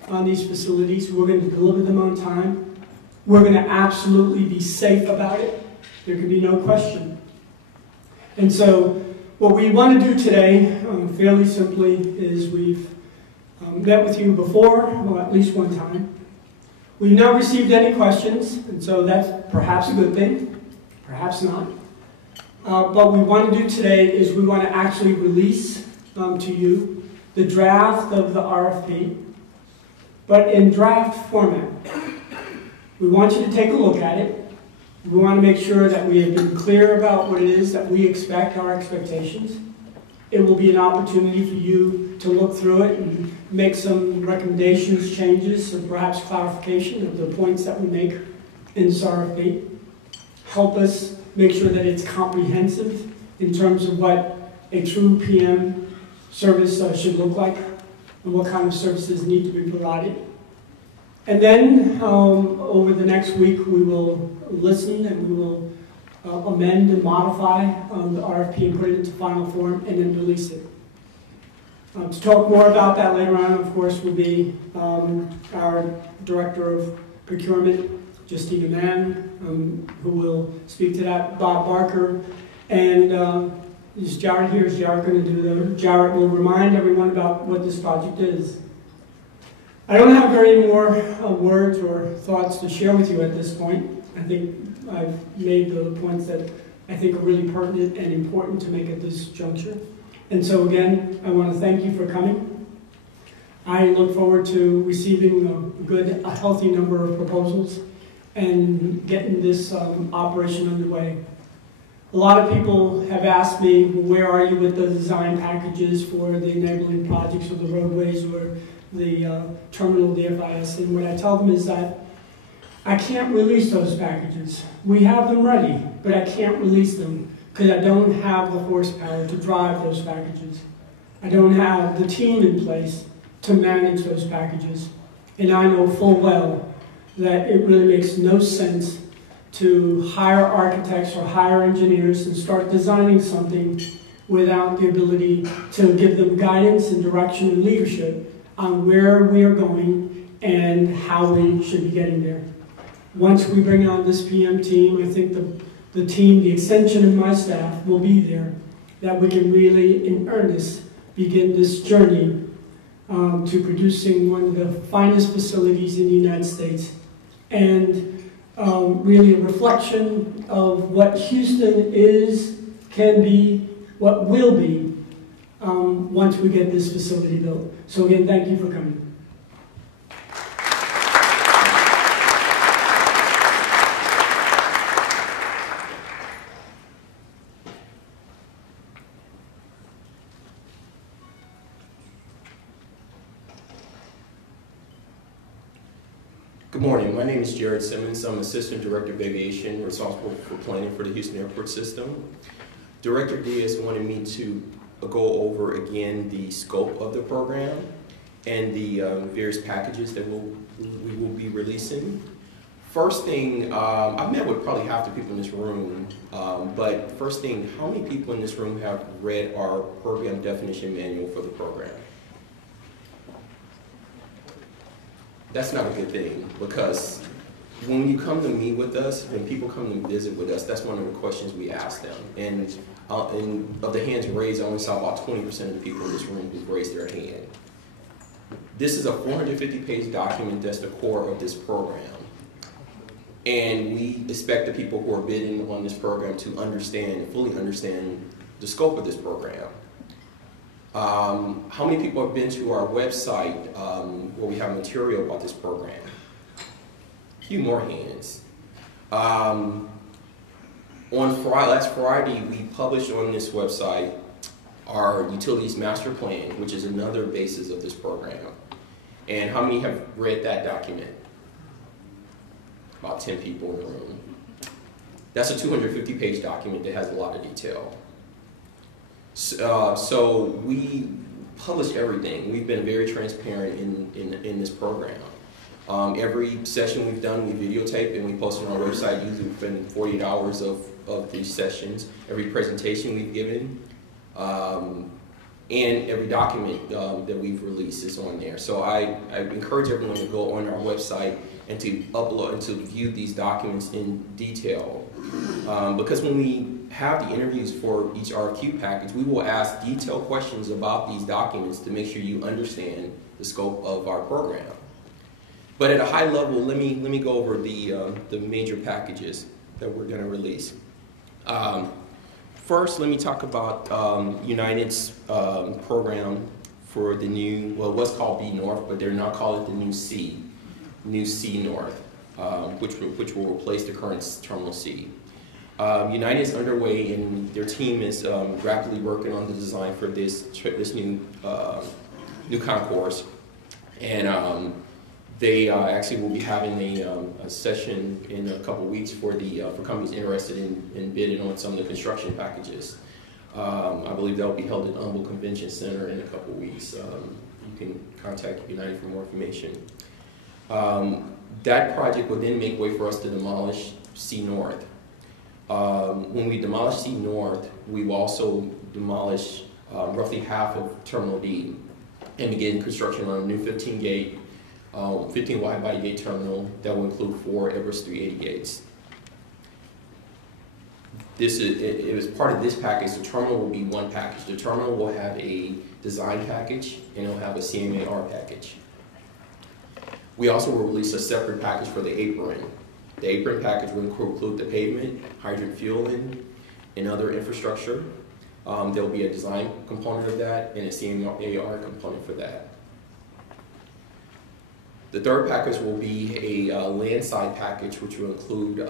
on these facilities. We're going to deliver them on time. We're going to absolutely be safe about it. There can be no question. And so what we want to do today, fairly simply, is we've met with you before, well, at least one time. We've not received any questions, and so that's perhaps a good thing, perhaps not. But what we want to do today is we want to actually release to you the draft of the RFP, but in draft format. We want you to take a look at it. We want to make sure that we have been clear about what it is that we expect, our expectations. It will be an opportunity for you to look through it and make some recommendations, changes, or perhaps clarification of the points that we make in this RFP. Help us make sure that it's comprehensive in terms of what a true PM service should look like and what kind of services need to be provided. And then over the next week we will listen and we will amend and modify the RFP and put it into final form and then release it. To talk more about that later on, of course, will be our Director of Procurement, Justina Mann, who will speak to that, Bob Barker, and is Jared here? Is Jared going to do that? Jared will remind everyone about what this project is. I don't have very more words or thoughts to share with you at this point. I think I've made the points that I think are really pertinent and important to make at this juncture. And so again, I want to thank you for coming. I look forward to receiving a healthy number of proposals and getting this operation underway. A lot of people have asked me, where are you with the design packages for the enabling projects or the roadways or the terminal, the FIS, and what I tell them is that I can't release those packages. We have them ready, but I can't release them because I don't have the horsepower to drive those packages. I don't have the team in place to manage those packages. And I know full well that it really makes no sense to hire architects or hire engineers and start designing something without the ability to give them guidance and direction and leadership on where we are going and how we should be getting there. Once we bring on this PM team, I think the team, the extension of my staff, will be there, that we can really, in earnest, begin this journey to producing one of the finest facilities in the United States, and really a reflection of what Houston is, can be, what will be, once we get this facility built. So again, thank you for coming. Good morning. My name is Jared Simmons. I'm Assistant Director of Aviation, responsible for planning for the Houston Airport System. Director Diaz wanted me to go over again the scope of the program and the various packages that we will be releasing. First thing, I've met with probably half the people in this room, but first thing, how many people in this room have read our program definition manual for the program? That's not a good thing, because when you come to meet with us, when people come to visit with us, that's one of the questions we ask them. And of the hands raised, I only saw about 20% of the people in this room who raised their hand. This is a 450-page document that's the core of this program. And we expect the people who are bidding on this program to understand, fully understand the scope of this program. How many people have been to our website where we have material about this program? A few more hands. Last Friday, we published on this website our Utilities Master Plan, which is another basis of this program. And how many have read that document? About 10 people in the room. That's a 250-page document that has a lot of detail. So we publish everything. We've been very transparent in this program. Every session we've done, we videotape and we post it on our website, usually within 48 hours of these sessions. Every presentation we've given, and every document that we've released is on there. So I encourage everyone to go on our website and to upload and to view these documents in detail. Because when we have the interviews for each RFQ package, we will ask detailed questions about these documents to make sure you understand the scope of our program. But at a high level, let me go over the major packages that we're going to release. First, let me talk about United's program for the new, well, what's called B North, but they're now calling it the new C North, which will replace the current Terminal C. United is underway, and their team is rapidly working on the design for this new concourse, and they actually will be having a session in a couple weeks for companies interested in bidding on some of the construction packages. I believe that will be held at Humble Convention Center in a couple weeks. You can contact United for more information. That project will then make way for us to demolish C North. When we demolish C North, we will also demolish roughly half of Terminal D and begin construction on a new 15 wide body gate terminal that will include 4 Everest 380 gates. It was part of this package. The terminal will be one package. The terminal will have a design package and it will have a CMAR package. We also will release a separate package for the apron. The apron package will include the pavement, hydrant fueling, and other infrastructure. There will be a design component of that and a CMAR component for that. The third package will be a landside package, which will include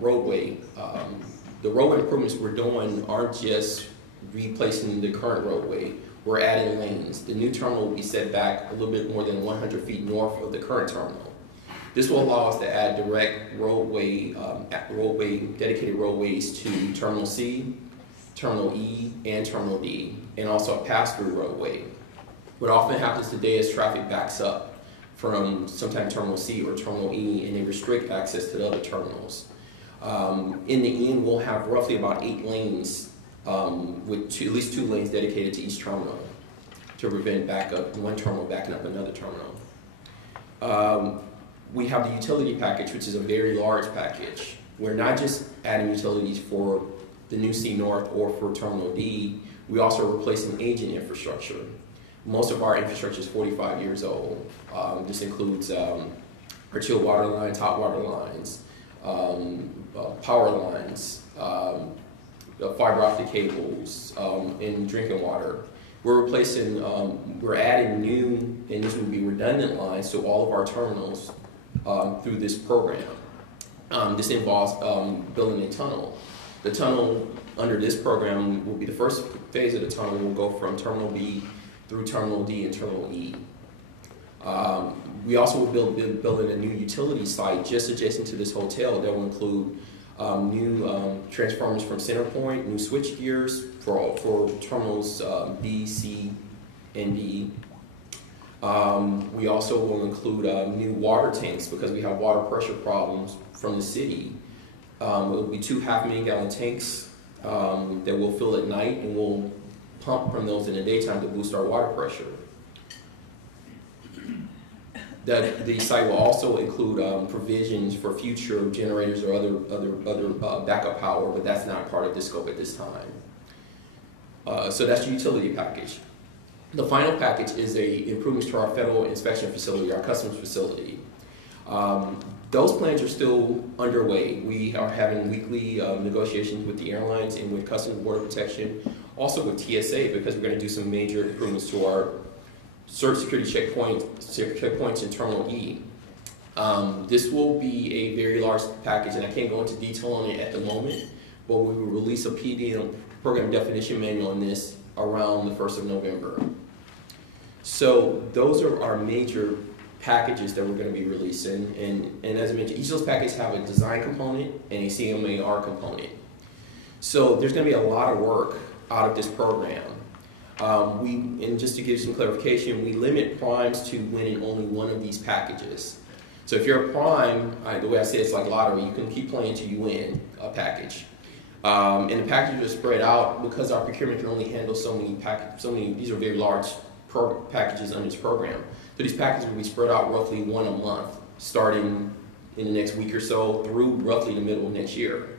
roadway. The roadway improvements we're doing aren't just replacing the current roadway. We're adding lanes. The new terminal will be set back a little bit more than 100 feet north of the current terminal. This will allow us to add direct dedicated roadways to Terminal C, Terminal E, and Terminal D, and also a pass-through roadway. What often happens today is traffic backs up from sometime Terminal C or Terminal E, and they restrict access to the other terminals. In the end, we'll have roughly about 8 lanes, with at least 2 lanes dedicated to each terminal to prevent one terminal backing up another terminal. We have the utility package, which is a very large package. We're not just adding utilities for the new C North or for Terminal D, we also are replacing aging infrastructure. Most of our infrastructure is 45 years old. This includes our chilled water lines, hot water lines, power lines, fiber optic cables, and drinking water. We're adding new, and these will be redundant lines to all of our terminals through this program. This involves building a tunnel. The tunnel under this program will be the first phase of the tunnel will go from Terminal B through Terminal D and Terminal E. We also will be building a new utility site just adjacent to this hotel that will include new transformers from CenterPoint, new switch gears for terminals B, C, and D. We also will include new water tanks because we have water pressure problems from the city. It will be 2 half-million-gallon tanks that will fill at night, and we'll pump from those in the daytime to boost our water pressure. The site will also include provisions for future generators or other backup power, but that's not part of the scope at this time. So that's the utility package. The final package is improvements to our federal inspection facility, our customs facility. Those plans are still underway. We are having weekly negotiations with the airlines and with Customs and Border Protection, also with TSA, because we're going to do some major improvements to our security checkpoints in Terminal E. This will be a very large package, and I can't go into detail on it at the moment, but we will release a PDM, program definition manual on this around the 1st of November. So those are our major packages that we're going to be releasing, and as I mentioned, each of those packages have a design component and a CMAR component. So there's going to be a lot of work out of this program. And just to give some clarification, we limit primes to winning only one of these packages. So if you're a prime, the way I say it's like lottery, you can keep playing until you win a package. And the packages are spread out because our procurement can only handle so many. These are very large packages under this program. So these packages will be spread out roughly 1 a month, starting in the next week or so through roughly the middle of next year.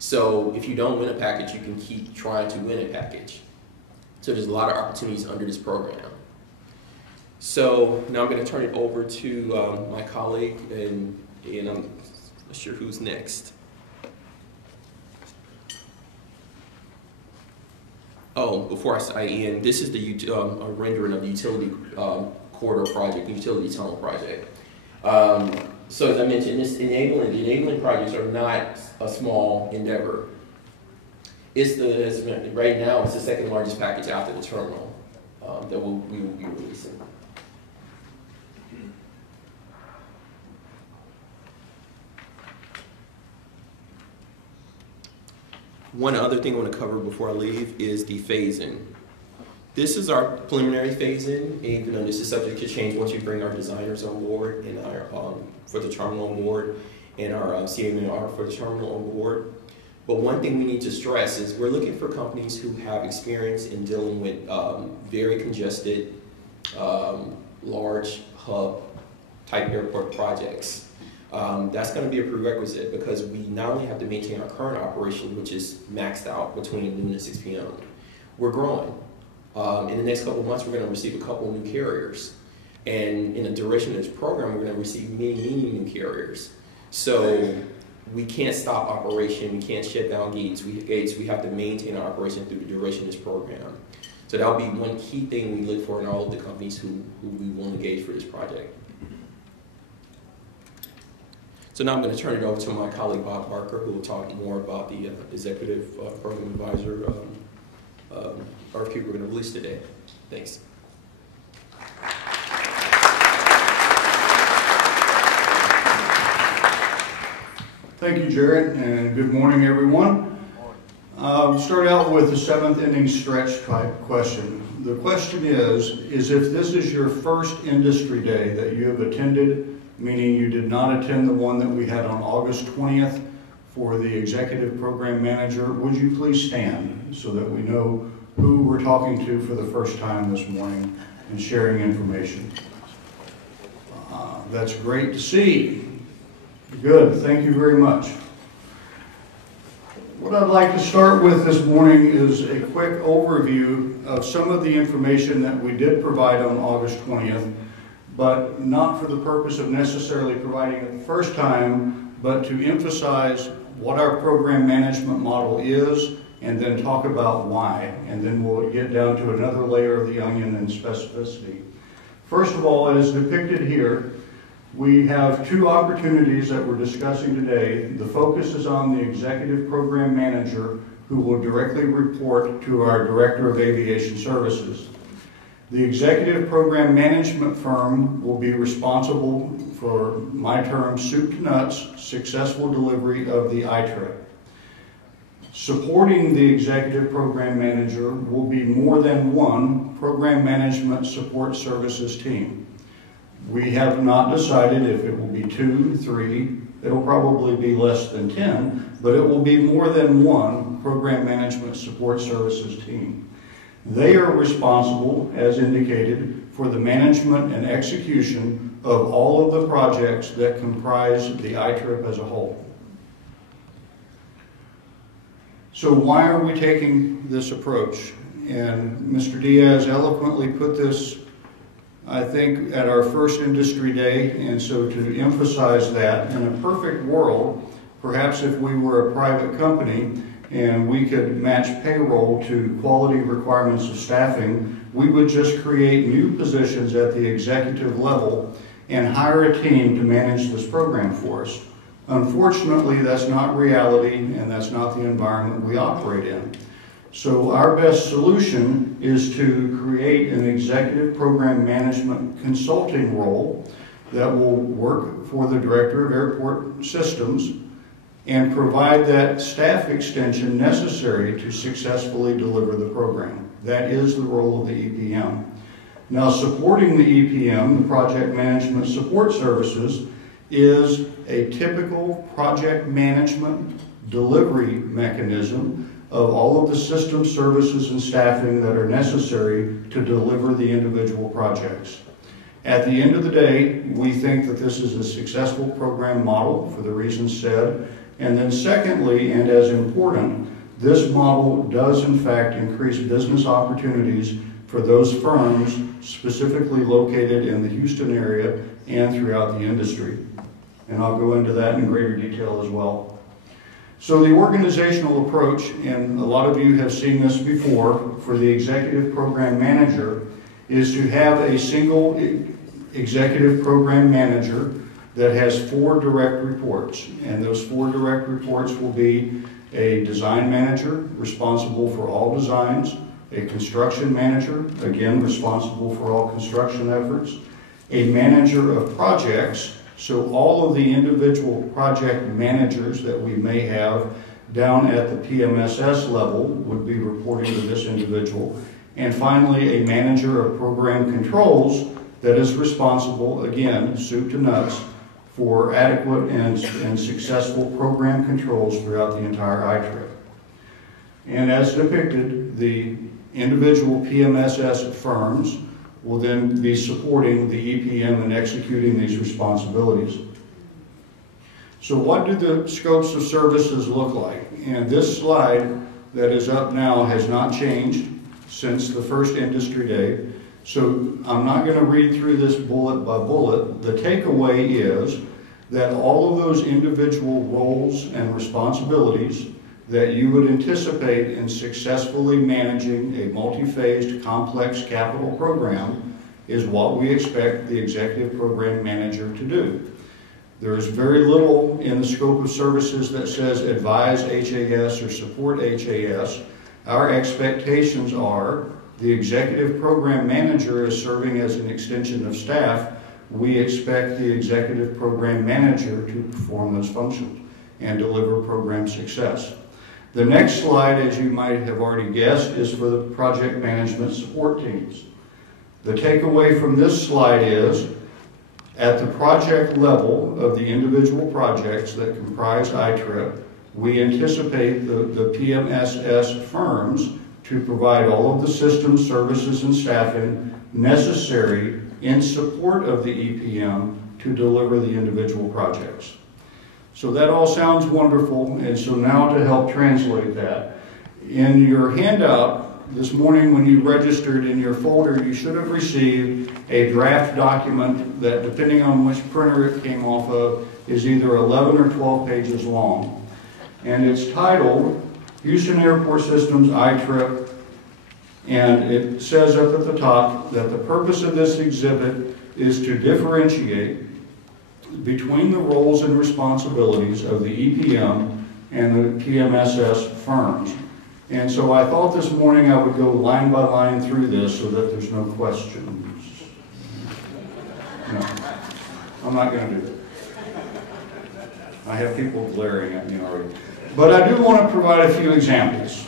So if you don't win a package, you can keep trying to win a package. So there's a lot of opportunities under this program. So now I'm going to turn it over to my colleague, and I'm not sure who's next. Oh, before I end, this is the a rendering of the utility corridor project, the utility tunnel project. So as I mentioned, the enabling projects are not a small endeavor. Right now, it's the second largest package after the terminal that we will be releasing. One other thing I want to cover before I leave is the phase-in. This is our preliminary phase-in, even though this is subject to change once we bring our designers on board and our for the terminal on board and our CMAR for the terminal on board. But one thing we need to stress is we're looking for companies who have experience in dealing with very congested, large hub type airport projects. That's going to be a prerequisite because we not only have to maintain our current operation, which is maxed out between noon and 6 p.m., we're growing. In the next couple of months, we're going to receive a couple of new carriers. And in the duration of this program, we're going to receive many new carriers. So we can't stop operation. We can't shut down gates. We have to maintain our operation through the duration of this program. So that'll be one key thing we look for in all of the companies who we will engage for this project. So now I'm going to turn it over to my colleague Bob Parker, who will talk more about the executive program advisor RFQ we're going to release today. Thanks. Thank you, Jared, and good morning, everyone. Start out with the 7th inning stretch type question. The question is if this is your first industry day that you have attended, meaning you did not attend the one that we had on August 20th for the executive program manager, would you please stand so that we know who we're talking to for the first time this morning and sharing information. That's great to see. Good, thank you very much. What I'd like to start with this morning is a quick overview of some of the information that we did provide on August 20th, but not for the purpose of necessarily providing it the first time, but to emphasize what our program management model is and then talk about why. And then we'll get down to another layer of the onion and specificity. First of all, as depicted here, we have two opportunities that we're discussing today. The focus is on the executive program manager who will directly report to our Director of Aviation Services. The executive program management firm will be responsible for my term, soup to nuts, successful delivery of the ITRIP. Supporting the executive program manager will be more than one program management support services team. We have not decided if it will be 2, 3, it'll probably be less than 10, but it will be more than one program management support services team. They are responsible, as indicated, for the management and execution of all of the projects that comprise the ITRIP as a whole. So why are we taking this approach? And Mr. Diaz eloquently put this, I think, at our first industry day. And so to emphasize that, in a perfect world, perhaps if we were a private company and we could match payroll to quality requirements of staffing, we would just create new positions at the executive level and hire a team to manage this program for us. Unfortunately, that's not reality, and that's not the environment we operate in. So our best solution is to create an executive program management consulting role that will work for the Director of Airport Systems and provide that staff extension necessary to successfully deliver the program. That is the role of the EPM. Now, supporting the EPM, the Project Management Support Services, is a typical project management delivery mechanism of all of the system services and staffing that are necessary to deliver the individual projects. At the end of the day, we think that this is a successful program model for the reasons said. And then secondly, and as important, this model does in fact increase business opportunities for those firms specifically located in the Houston area and throughout the industry. And I'll go into that in greater detail as well. So the organizational approach, and a lot of you have seen this before, for the executive program manager is to have a single executive program manager that has 4 direct reports. And those 4 direct reports will be a design manager responsible for all designs, a construction manager, again responsible for all construction efforts, a manager of projects. So all of the individual project managers that we may have down at the PMSS level would be reporting to this individual. And finally, a manager of program controls that is responsible, again, soup to nuts, for adequate and successful program controls throughout the entire ITRIP. And as depicted, the individual PMSS firms will then be supporting the EPM in executing these responsibilities. So what do the scopes of services look like? And this slide that is up now has not changed since the first industry day. So I'm not going to read through this bullet by bullet. The takeaway is that all of those individual roles and responsibilities that you would anticipate in successfully managing a multi-phased complex capital program is what we expect the executive program manager to do. There is very little in the scope of services that says advise HAS or support HAS. Our expectations are the executive program manager is serving as an extension of staff. We expect the executive program manager to perform those functions and deliver program success. The next slide, as you might have already guessed, is for the project management support teams. The takeaway from this slide is, at the project level of the individual projects that comprise ITRIP, we anticipate the PMSS firms to provide all of the systems, services, and staffing necessary in support of the EPM to deliver the individual projects. So that all sounds wonderful, and so now to help translate that. In your handout this morning when you registered in your folder, you should have received a draft document that, depending on which printer it came off of, is either 11 or 12 pages long. And it's titled Houston Airport Systems ITRIP, and it says up at the top that the purpose of this exhibit is to differentiate between the roles and responsibilities of the EPM and the PMSS firms. And so I thought this morning I would go line by line through this so that there's no questions. No, I'm not going to do that. I have people glaring at me already. But I do want to provide a few examples,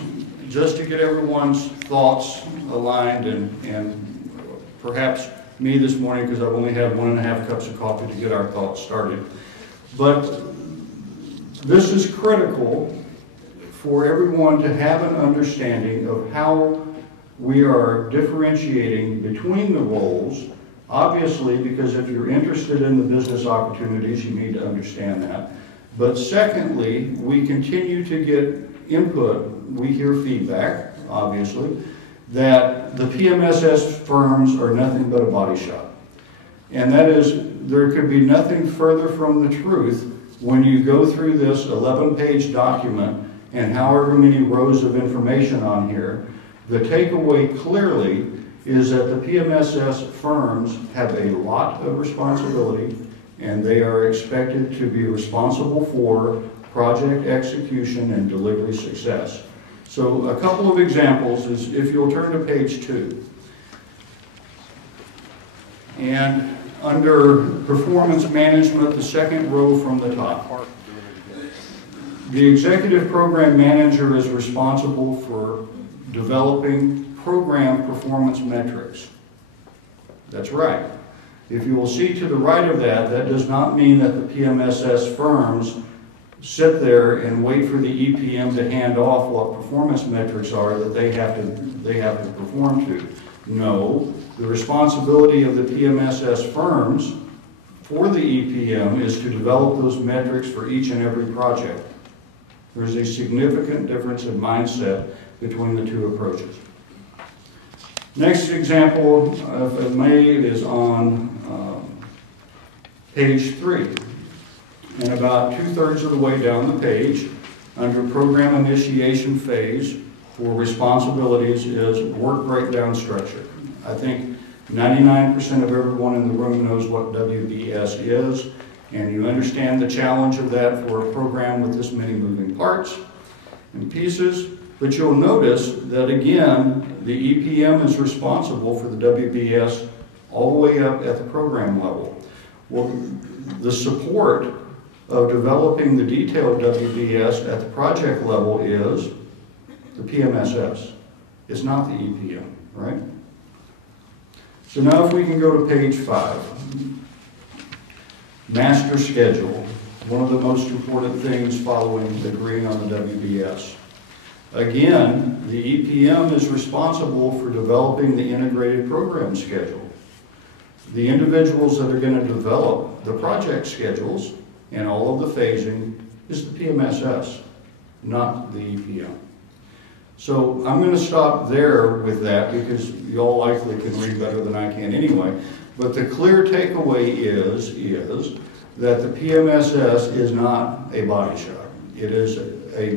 just to get everyone's thoughts aligned and perhaps me this morning, because I've only had 1.5 cups of coffee to get our thoughts started. But this is critical for everyone to have an understanding of how we are differentiating between the roles. Obviously, because if you're interested in the business opportunities, you need to understand that. But secondly, we continue to get input. We hear feedback, obviously, that the PMSS firms are nothing but a body shop. And that is, there could be nothing further from the truth when you go through this 11-page document and however many rows of information on here. The takeaway clearly is that the PMSS firms have a lot of responsibility, and they are expected to be responsible for project execution and delivery success. So a couple of examples is, if you'll turn to page 2. And under performance management, the second row from the top. The executive program manager is responsible for developing program performance metrics. That's right. If you will see to the right of that, that does not mean that the PMSS firms sit there and wait for the EPM to hand off what performance metrics are that they have to perform to. No, the responsibility of the PMSS firms for the EPM is to develop those metrics for each and every project. There's a significant difference in mindset between the two approaches. Next example, if I may, is on page 3. And about 2/3 of the way down the page, under program initiation phase for responsibilities, is work breakdown structure. I think 99% of everyone in the room knows what WBS is, and you understand the challenge of that for a program with this many moving parts and pieces. But you'll notice that, again, the EPM is responsible for the WBS all the way up at the program level. Well, the support of developing the detailed WBS at the project level is the PMSS. It's not the EPM, right? So now if we can go to page 5. Master schedule, one of the most important things following agreeing on the WBS. Again, the EPM is responsible for developing the integrated program schedule. The individuals that are going to develop the project schedules and all of the phasing is the PMSS, not the EPM. So I'm going to stop there with that because you all likely can read better than I can anyway. But the clear takeaway is that the PMSS is not a body shop. It is a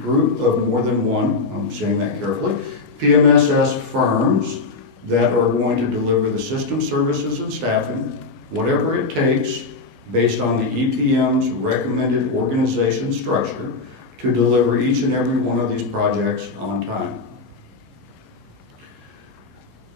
group of more than one, I'm saying that carefully, PMSS firms that are going to deliver the system services and staffing, whatever it takes, based on the EPM's recommended organization structure to deliver each and every one of these projects on time.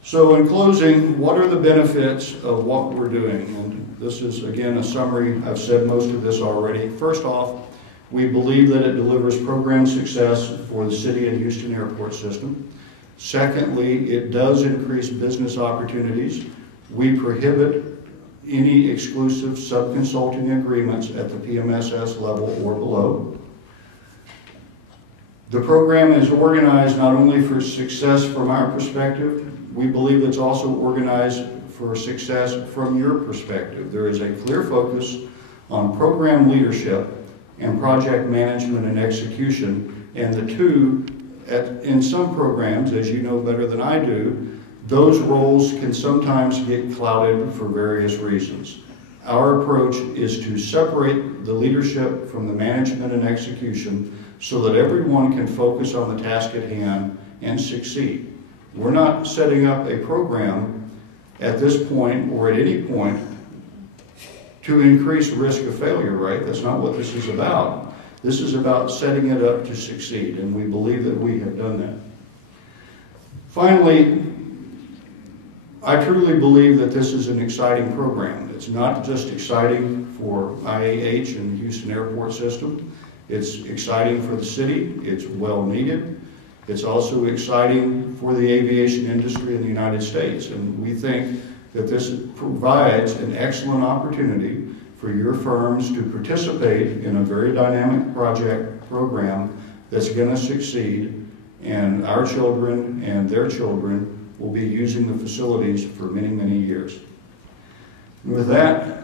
So in closing, what are the benefits of what we're doing? And this is, again, a summary. I've said most of this already. First off, we believe that it delivers program success for the City and Houston Airport System. Secondly, it does increase business opportunities. We prohibit any exclusive sub-consulting agreements at the PMSS level or below. The program is organized not only for success from our perspective, we believe it's also organized for success from your perspective. There is a clear focus on program leadership and project management and execution, and the two, in some programs, as you know better than I do, those roles can sometimes get clouded for various reasons. Our approach is to separate the leadership from the management and execution so that everyone can focus on the task at hand and succeed. We're not setting up a program at this point or at any point to increase risk of failure, right? That's not what this is about. This is about setting it up to succeed, and we believe that we have done that. Finally, I truly believe that this is an exciting program. It's not just exciting for IAH and Houston Airport System. It's exciting for the city. It's well needed. It's also exciting for the aviation industry in the United States. And we think that this provides an excellent opportunity for your firms to participate in a very dynamic program that's going to succeed, and our children and their children will be using the facilities for many, many years. And with that,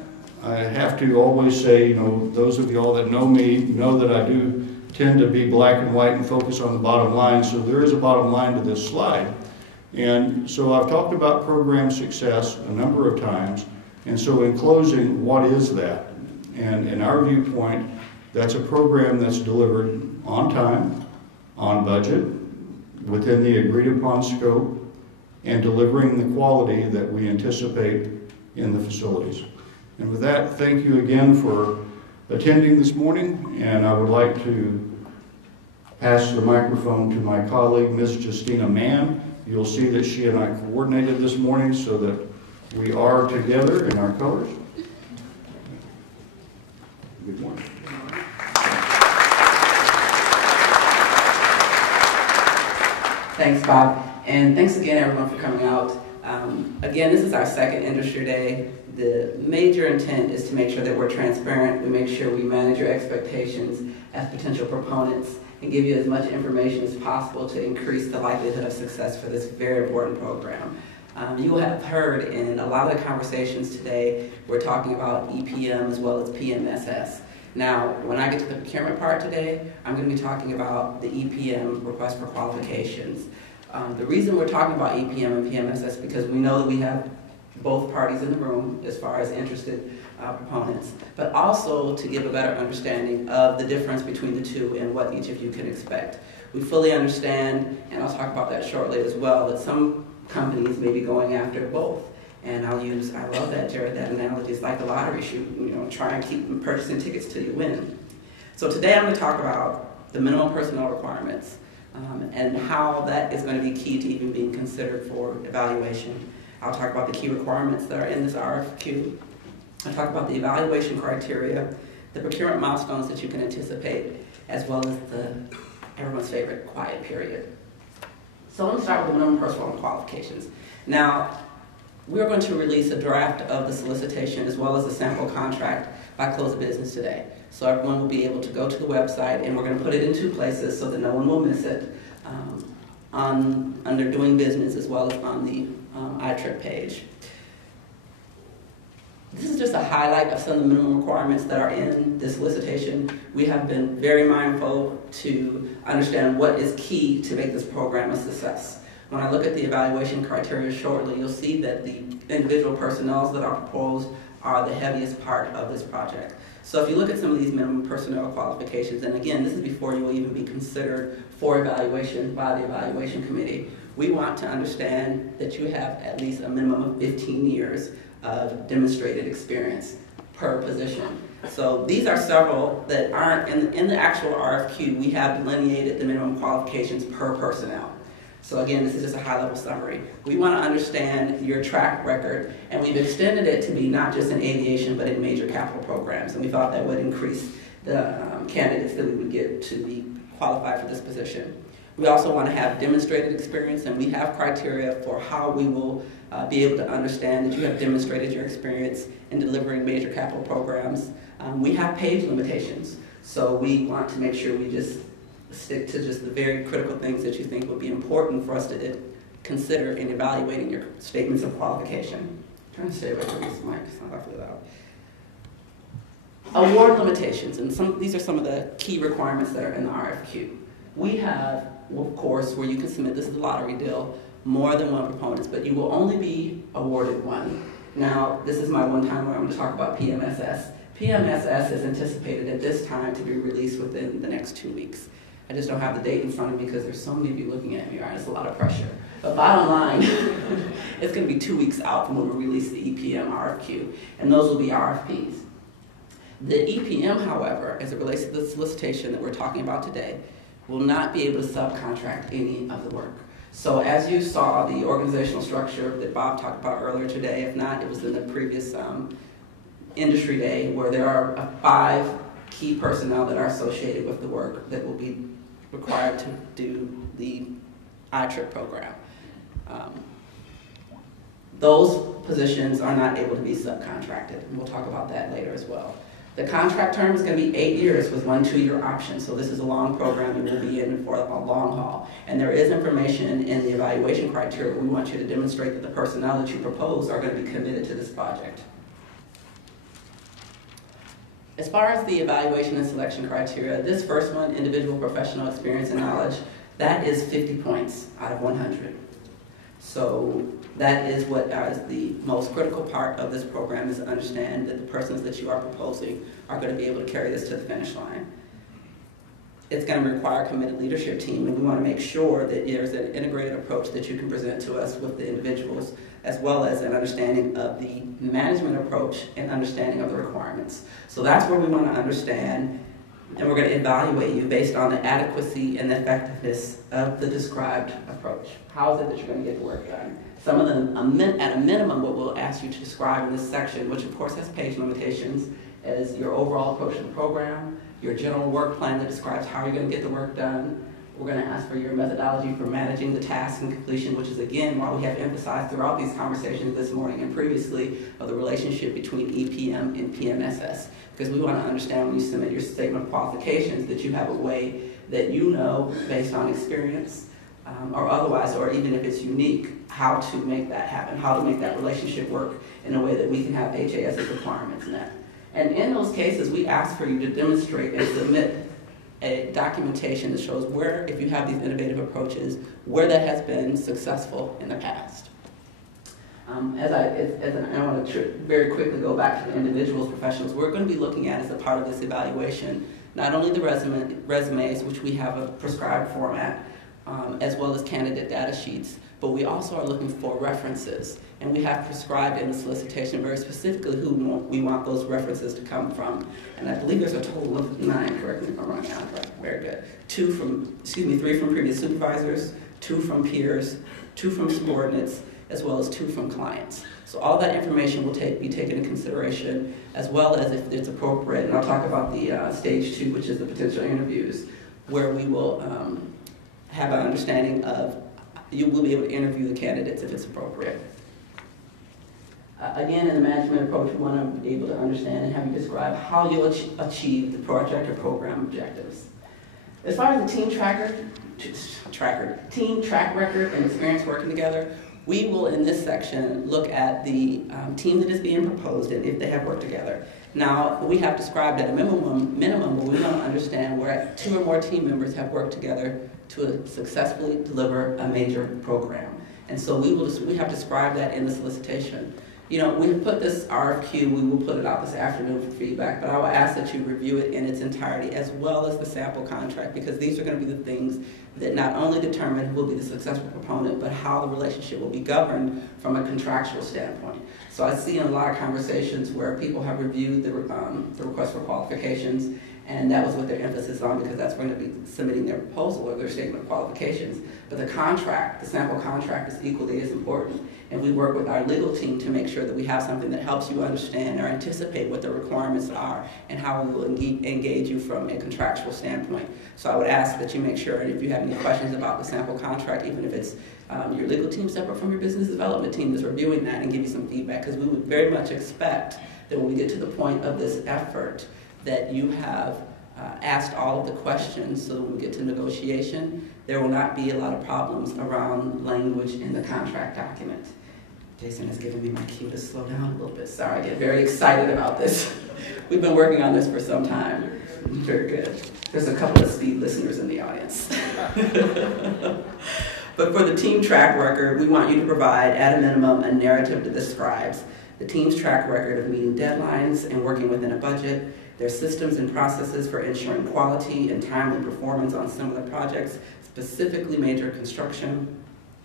I have to always say, those of y'all that know me know that I do tend to be black and white and focus on the bottom line, so there is a bottom line to this slide. And so I've talked about program success a number of times, and so in closing, what is that? And in our viewpoint, that's a program that's delivered on time, on budget, within the agreed upon scope, and delivering the quality that we anticipate in the facilities. And with that, thank you again for attending this morning, and I would like to pass the microphone to my colleague, Ms. Justina Mann. You'll see that she and I coordinated this morning so that we are together in our colors. Good morning. Thanks, Bob. And thanks again, everyone, for coming out. Again, this is our second industry day. The major intent is to make sure that we're transparent. We make sure we manage your expectations as potential proponents and give you as much information as possible to increase the likelihood of success for this very important program. You will have heard in a lot of the conversations today, we're talking about EPM as well as PMSS. Now, when I get to the procurement part today, I'm going to be talking about the EPM, request for qualifications. The reason we're talking about EPM and PMSS is because we know that we have both parties in the room as far as interested proponents, but also to give a better understanding of the difference between the two and what each of you can expect. We fully understand, and I'll talk about that shortly as well, that some companies may be going after both. And I love that, Jared, that analogy is like the lottery shoot, try and keep purchasing tickets till you win. So today I'm going to talk about the minimum personnel requirements and how that is going to be key to even being considered for evaluation. I'll talk about the key requirements that are in this RFQ. I'll talk about the evaluation criteria, the procurement milestones that you can anticipate, as well as everyone's favorite quiet period. So let me start with the minimum personnel qualifications. Now, we're going to release a draft of the solicitation as well as a sample contract by close of business today. So everyone will be able to go to the website, and we're going to put it in two places so that no one will miss it, under doing business as well as on the iTrip page. This is just a highlight of some of the minimum requirements that are in the solicitation. We have been very mindful to understand what is key to make this program a success. When I look at the evaluation criteria shortly, you'll see that the individual personnel that are proposed are the heaviest part of this project. So if you look at some of these minimum personnel qualifications, and again, this is before you will even be considered for evaluation by the evaluation committee, we want to understand that you have at least a minimum of 15 years of demonstrated experience per position. So these are several that aren't in the actual RFQ. We have delineated the minimum qualifications per personnel. So again, this is just a high-level summary. We want to understand your track record, and we've extended it to be not just in aviation, but in major capital programs. And we thought that would increase the candidates that we would get to be qualified for this position. We also want to have demonstrated experience, and we have criteria for how we will be able to understand that you have demonstrated your experience in delivering major capital programs. We have page limitations, so we want to make sure we just stick to just the very critical things that you think would be important for us to consider in evaluating your statements of qualification. I'm trying to stay away from this mic, it's not awfully loud. Award limitations, and these are some of the key requirements that are in the RFQ. We have, of course, where you can submit, this is a lottery deal, more than one proponent, but you will only be awarded one. Now, this is my one time where I'm going to talk about PMSS. PMSS is anticipated at this time to be released within the next 2 weeks. I just don't have the date in front of me because there's so many of you looking at me, right? It's a lot of pressure. But bottom line, it's going to be 2 weeks out from when we release the EPM RFQ, and those will be RFPs. The EPM, however, as it relates to the solicitation that we're talking about today, will not be able to subcontract any of the work. So as you saw the organizational structure that Bob talked about earlier today, if not, it was in the previous industry day, where there are 5 key personnel that are associated with the work that will be required to do the iTrip program. Those positions are not able to be subcontracted, and we'll talk about that later as well. The contract term is going to be 8 years with 1 2-year option, so this is a long program and we'll be in for a long haul. And there is information in the evaluation criteria. We want you to demonstrate that the personnel that you propose are going to be committed to this project. As far as the evaluation and selection criteria, this first one, individual professional experience and knowledge, that is 50 points out of 100. So that is what is the most critical part of this program, is to understand that the persons that you are proposing are going to be able to carry this to the finish line. It's going to require a committed leadership team, and we want to make sure that there's an integrated approach that you can present to us with the individuals, as well as an understanding of the management approach and understanding of the requirements. So that's where we want to understand, and we're going to evaluate you based on the adequacy and the effectiveness of the described approach. How is it that you're going to get the work done? Some of them, at a minimum, what we'll ask you to describe in this section, which of course has page limitations, is your overall approach to the program, your general work plan that describes how you're going to get the work done. We're going to ask for your methodology for managing the task and completion, which is, again, why we have emphasized throughout these conversations this morning and previously of the relationship between EPM and PMSS. Because we want to understand when you submit your statement of qualifications that you have a way that you know, based on experience or otherwise, or even if it's unique, how to make that happen, how to make that relationship work in a way that we can have HAS's requirements met. And in those cases, we ask for you to demonstrate and submit a documentation that shows where, if you have these innovative approaches, where that has been successful in the past. I want to very quickly go back to the individuals, professionals. We're going to be looking at, as a part of this evaluation, not only the resumes, which we have a prescribed format, as well as candidate data sheets, but we also are looking for references. And we have prescribed in the solicitation very specifically who we want those references to come from. And I believe there's a total of 9, correct me if I'm wrong, very good. 3 from previous supervisors, 2 from peers, 2 from subordinates, as well as 2 from clients. So all that information will be taken into consideration, as well as, if it's appropriate, and I'll talk about the stage 2, which is the potential interviews, where we will have an understanding of, you will be able to interview the candidates if it's appropriate. Again, in the management approach, we want to be able to understand and have you describe how you'll achieve the project or program objectives. As far as the team track record and experience working together, we will, in this section, look at the team that is being proposed and if they have worked together. Now, we have described at a minimum, but we want to understand where 2 or more team members have worked together to successfully deliver a major program. And so we have described that in the solicitation. You know, we put this RFQ, we will put it out this afternoon for feedback, but I will ask that you review it in its entirety, as well as the sample contract, because these are going to be the things that not only determine who will be the successful proponent, but how the relationship will be governed from a contractual standpoint. So I see in a lot of conversations where people have reviewed the request for qualifications, and that was what their emphasis on, because that's going to be submitting their proposal or their statement of qualifications. But the contract, the sample contract, is equally as important. And we work with our legal team to make sure that we have something that helps you understand or anticipate what the requirements are and how we will engage you from a contractual standpoint. So I would ask that you make sure, and if you have any questions about the sample contract, even if it's your legal team separate from your business development team that's reviewing that, and give you some feedback, because we would very much expect that when we get to the point of this effort, that you have asked all of the questions, so that when we get to negotiation, there will not be a lot of problems around language in the contract document. Jason has given me my cue to slow down a little bit. Sorry, I get very excited about this. We've been working on this for some time. Very good. There's a couple of speed listeners in the audience. But for the team track record, we want you to provide, at a minimum, a narrative that describes the team's track record of meeting deadlines and working within a budget, their systems and processes for ensuring quality and timely performance on similar projects, specifically major construction,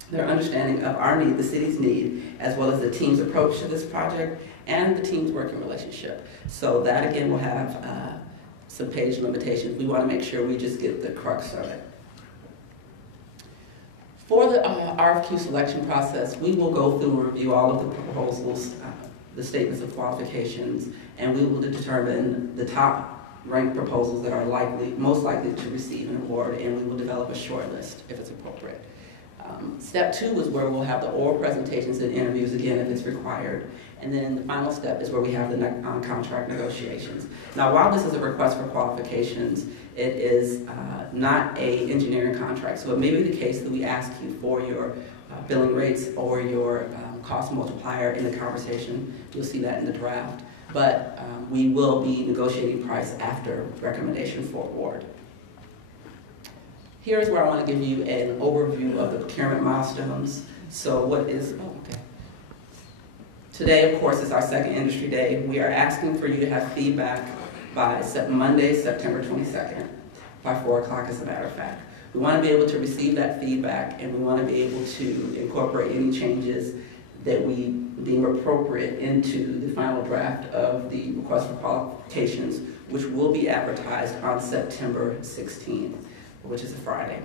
their understanding of our need, the city's need, as well as the team's approach to this project, and the team's working relationship. So that again will have some page limitations. We want to make sure we just get the crux of it. For the RFQ selection process, we will go through and review all of the proposals, the statements of qualifications, and we will determine the top ranked proposals that are most likely to receive an award, and we will develop a short list if it's appropriate. Step 2 is where we'll have the oral presentations and interviews again if it's required. And then the final step is where we have the contract negotiations. Now, while this is a request for qualifications, it is not a engineering contract. So it may be the case that we ask you for your billing rates or your cost multiplier in the conversation. You'll see that in the draft. But we will be negotiating price after recommendation for award. Here's where I want to give you an overview of the procurement milestones. So today, of course, is our second industry day. We are asking for you to have feedback by Monday, September 22nd, by 4 o'clock as a matter of fact. We want to be able to receive that feedback, and we want to be able to incorporate any changes that we deem appropriate into the final draft of the request for qualifications, which will be advertised on September 16th. Which is a Friday.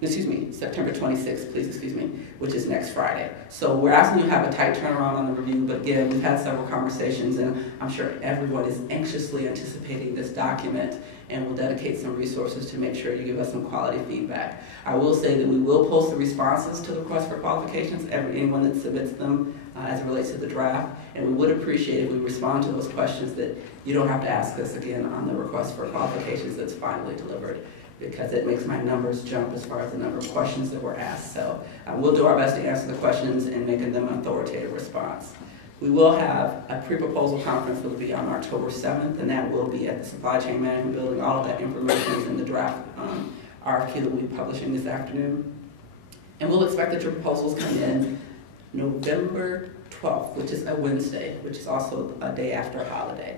September 26th, please excuse me, which is next Friday. So we're asking you to have a tight turnaround on the review, but again, we've had several conversations, and I'm sure everyone is anxiously anticipating this document, and we'll dedicate some resources to make sure you give us some quality feedback. I will say that we will post the responses to the request for qualifications, anyone that submits them as it relates to the draft, and we would appreciate if we respond to those questions that you don't have to ask us again on the request for qualifications that's finally delivered, because it makes my numbers jump as far as the number of questions that were asked. So we'll do our best to answer the questions and making them an authoritative response. We will have a pre-proposal conference that will be on October 7th, and that will be at the Supply Chain Management Building. All of that information is in the draft RFQ that we'll be publishing this afternoon. And we'll expect that your proposals come in November 12th, which is a Wednesday, which is also a day after a holiday.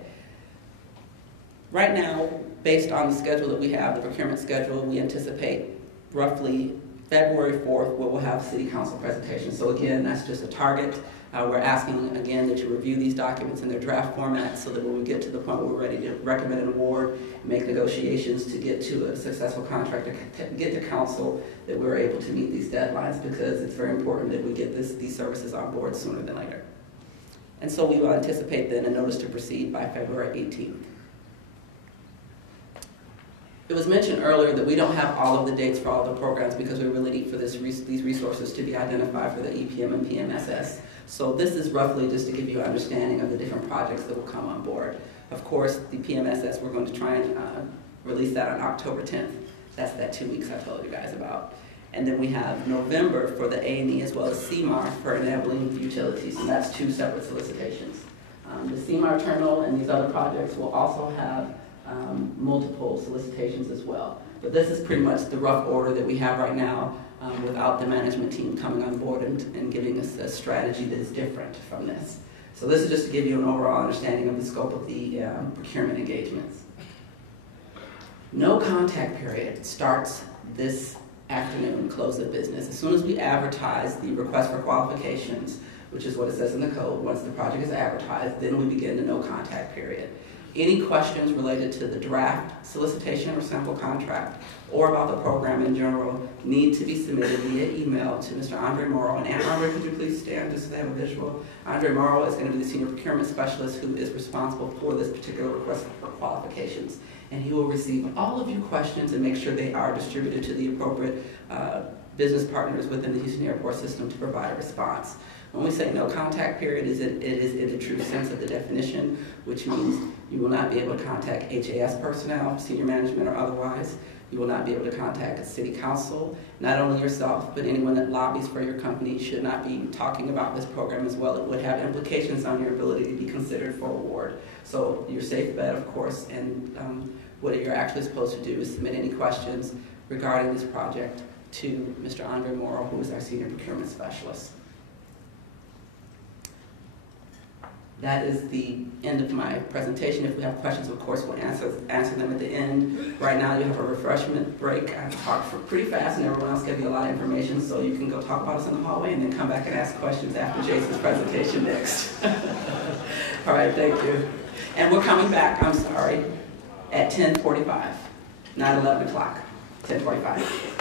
Right now, based on the schedule that we have, the procurement schedule, we anticipate roughly February 4th where we'll have city council presentations. So again, that's just a target. We're asking again that you review these documents in their draft format so that when we get to the point where we're ready to recommend an award, make negotiations to get to a successful contract, to get to council, that we're able to meet these deadlines, because it's very important that we get these services on board sooner than later. And so we will anticipate then a notice to proceed by February 18th. It was mentioned earlier that we don't have all of the dates for all of the programs because we really need for these resources to be identified for the EPM and PMSS. So this is roughly just to give you an understanding of the different projects that will come on board. Of course, the PMSS, we're going to try and release that on October 10th. That's that 2 weeks I told you guys about. And then we have November for the A&E as well as CMAR for enabling utilities, and that's 2 separate solicitations. The CMAR terminal and these other projects will also have multiple solicitations as well. But this is pretty much the rough order that we have right now without the management team coming on board and giving us a strategy that is different from this. So this is just to give you an overall understanding of the scope of the procurement engagements. No contact period starts this afternoon, close of business. As soon as we advertise the request for qualifications, which is what it says in the code, once the project is advertised, then we begin the no contact period. Any questions related to the draft solicitation or sample contract or about the program in general need to be submitted via email to Mr. Andre Morrow. And Andre, could you please stand just so they have a visual? Andre Morrow is going to be the Senior Procurement Specialist who is responsible for this particular request for qualifications. And he will receive all of your questions and make sure they are distributed to the appropriate business partners within the Houston Airport system to provide a response. When we say no contact period, it is in the true sense of the definition, which means you will not be able to contact HAS personnel, senior management or otherwise. You will not be able to contact a city council. Not only yourself, but anyone that lobbies for your company should not be talking about this program as well. It would have implications on your ability to be considered for award. So your safe bet, of course, and what you're actually supposed to do is submit any questions regarding this project to Mr. Andre Morrow, who is our Senior Procurement Specialist. That is the end of my presentation. If we have questions, of course, we'll answer them at the end. Right now, you have a refreshment break. I talked pretty fast, and everyone else gave you a lot of information, so you can go talk about us in the hallway and then come back and ask questions after Jason's presentation next. All right, thank you. And we're coming back, I'm sorry, at 10:45, not 11 o'clock, 10:45.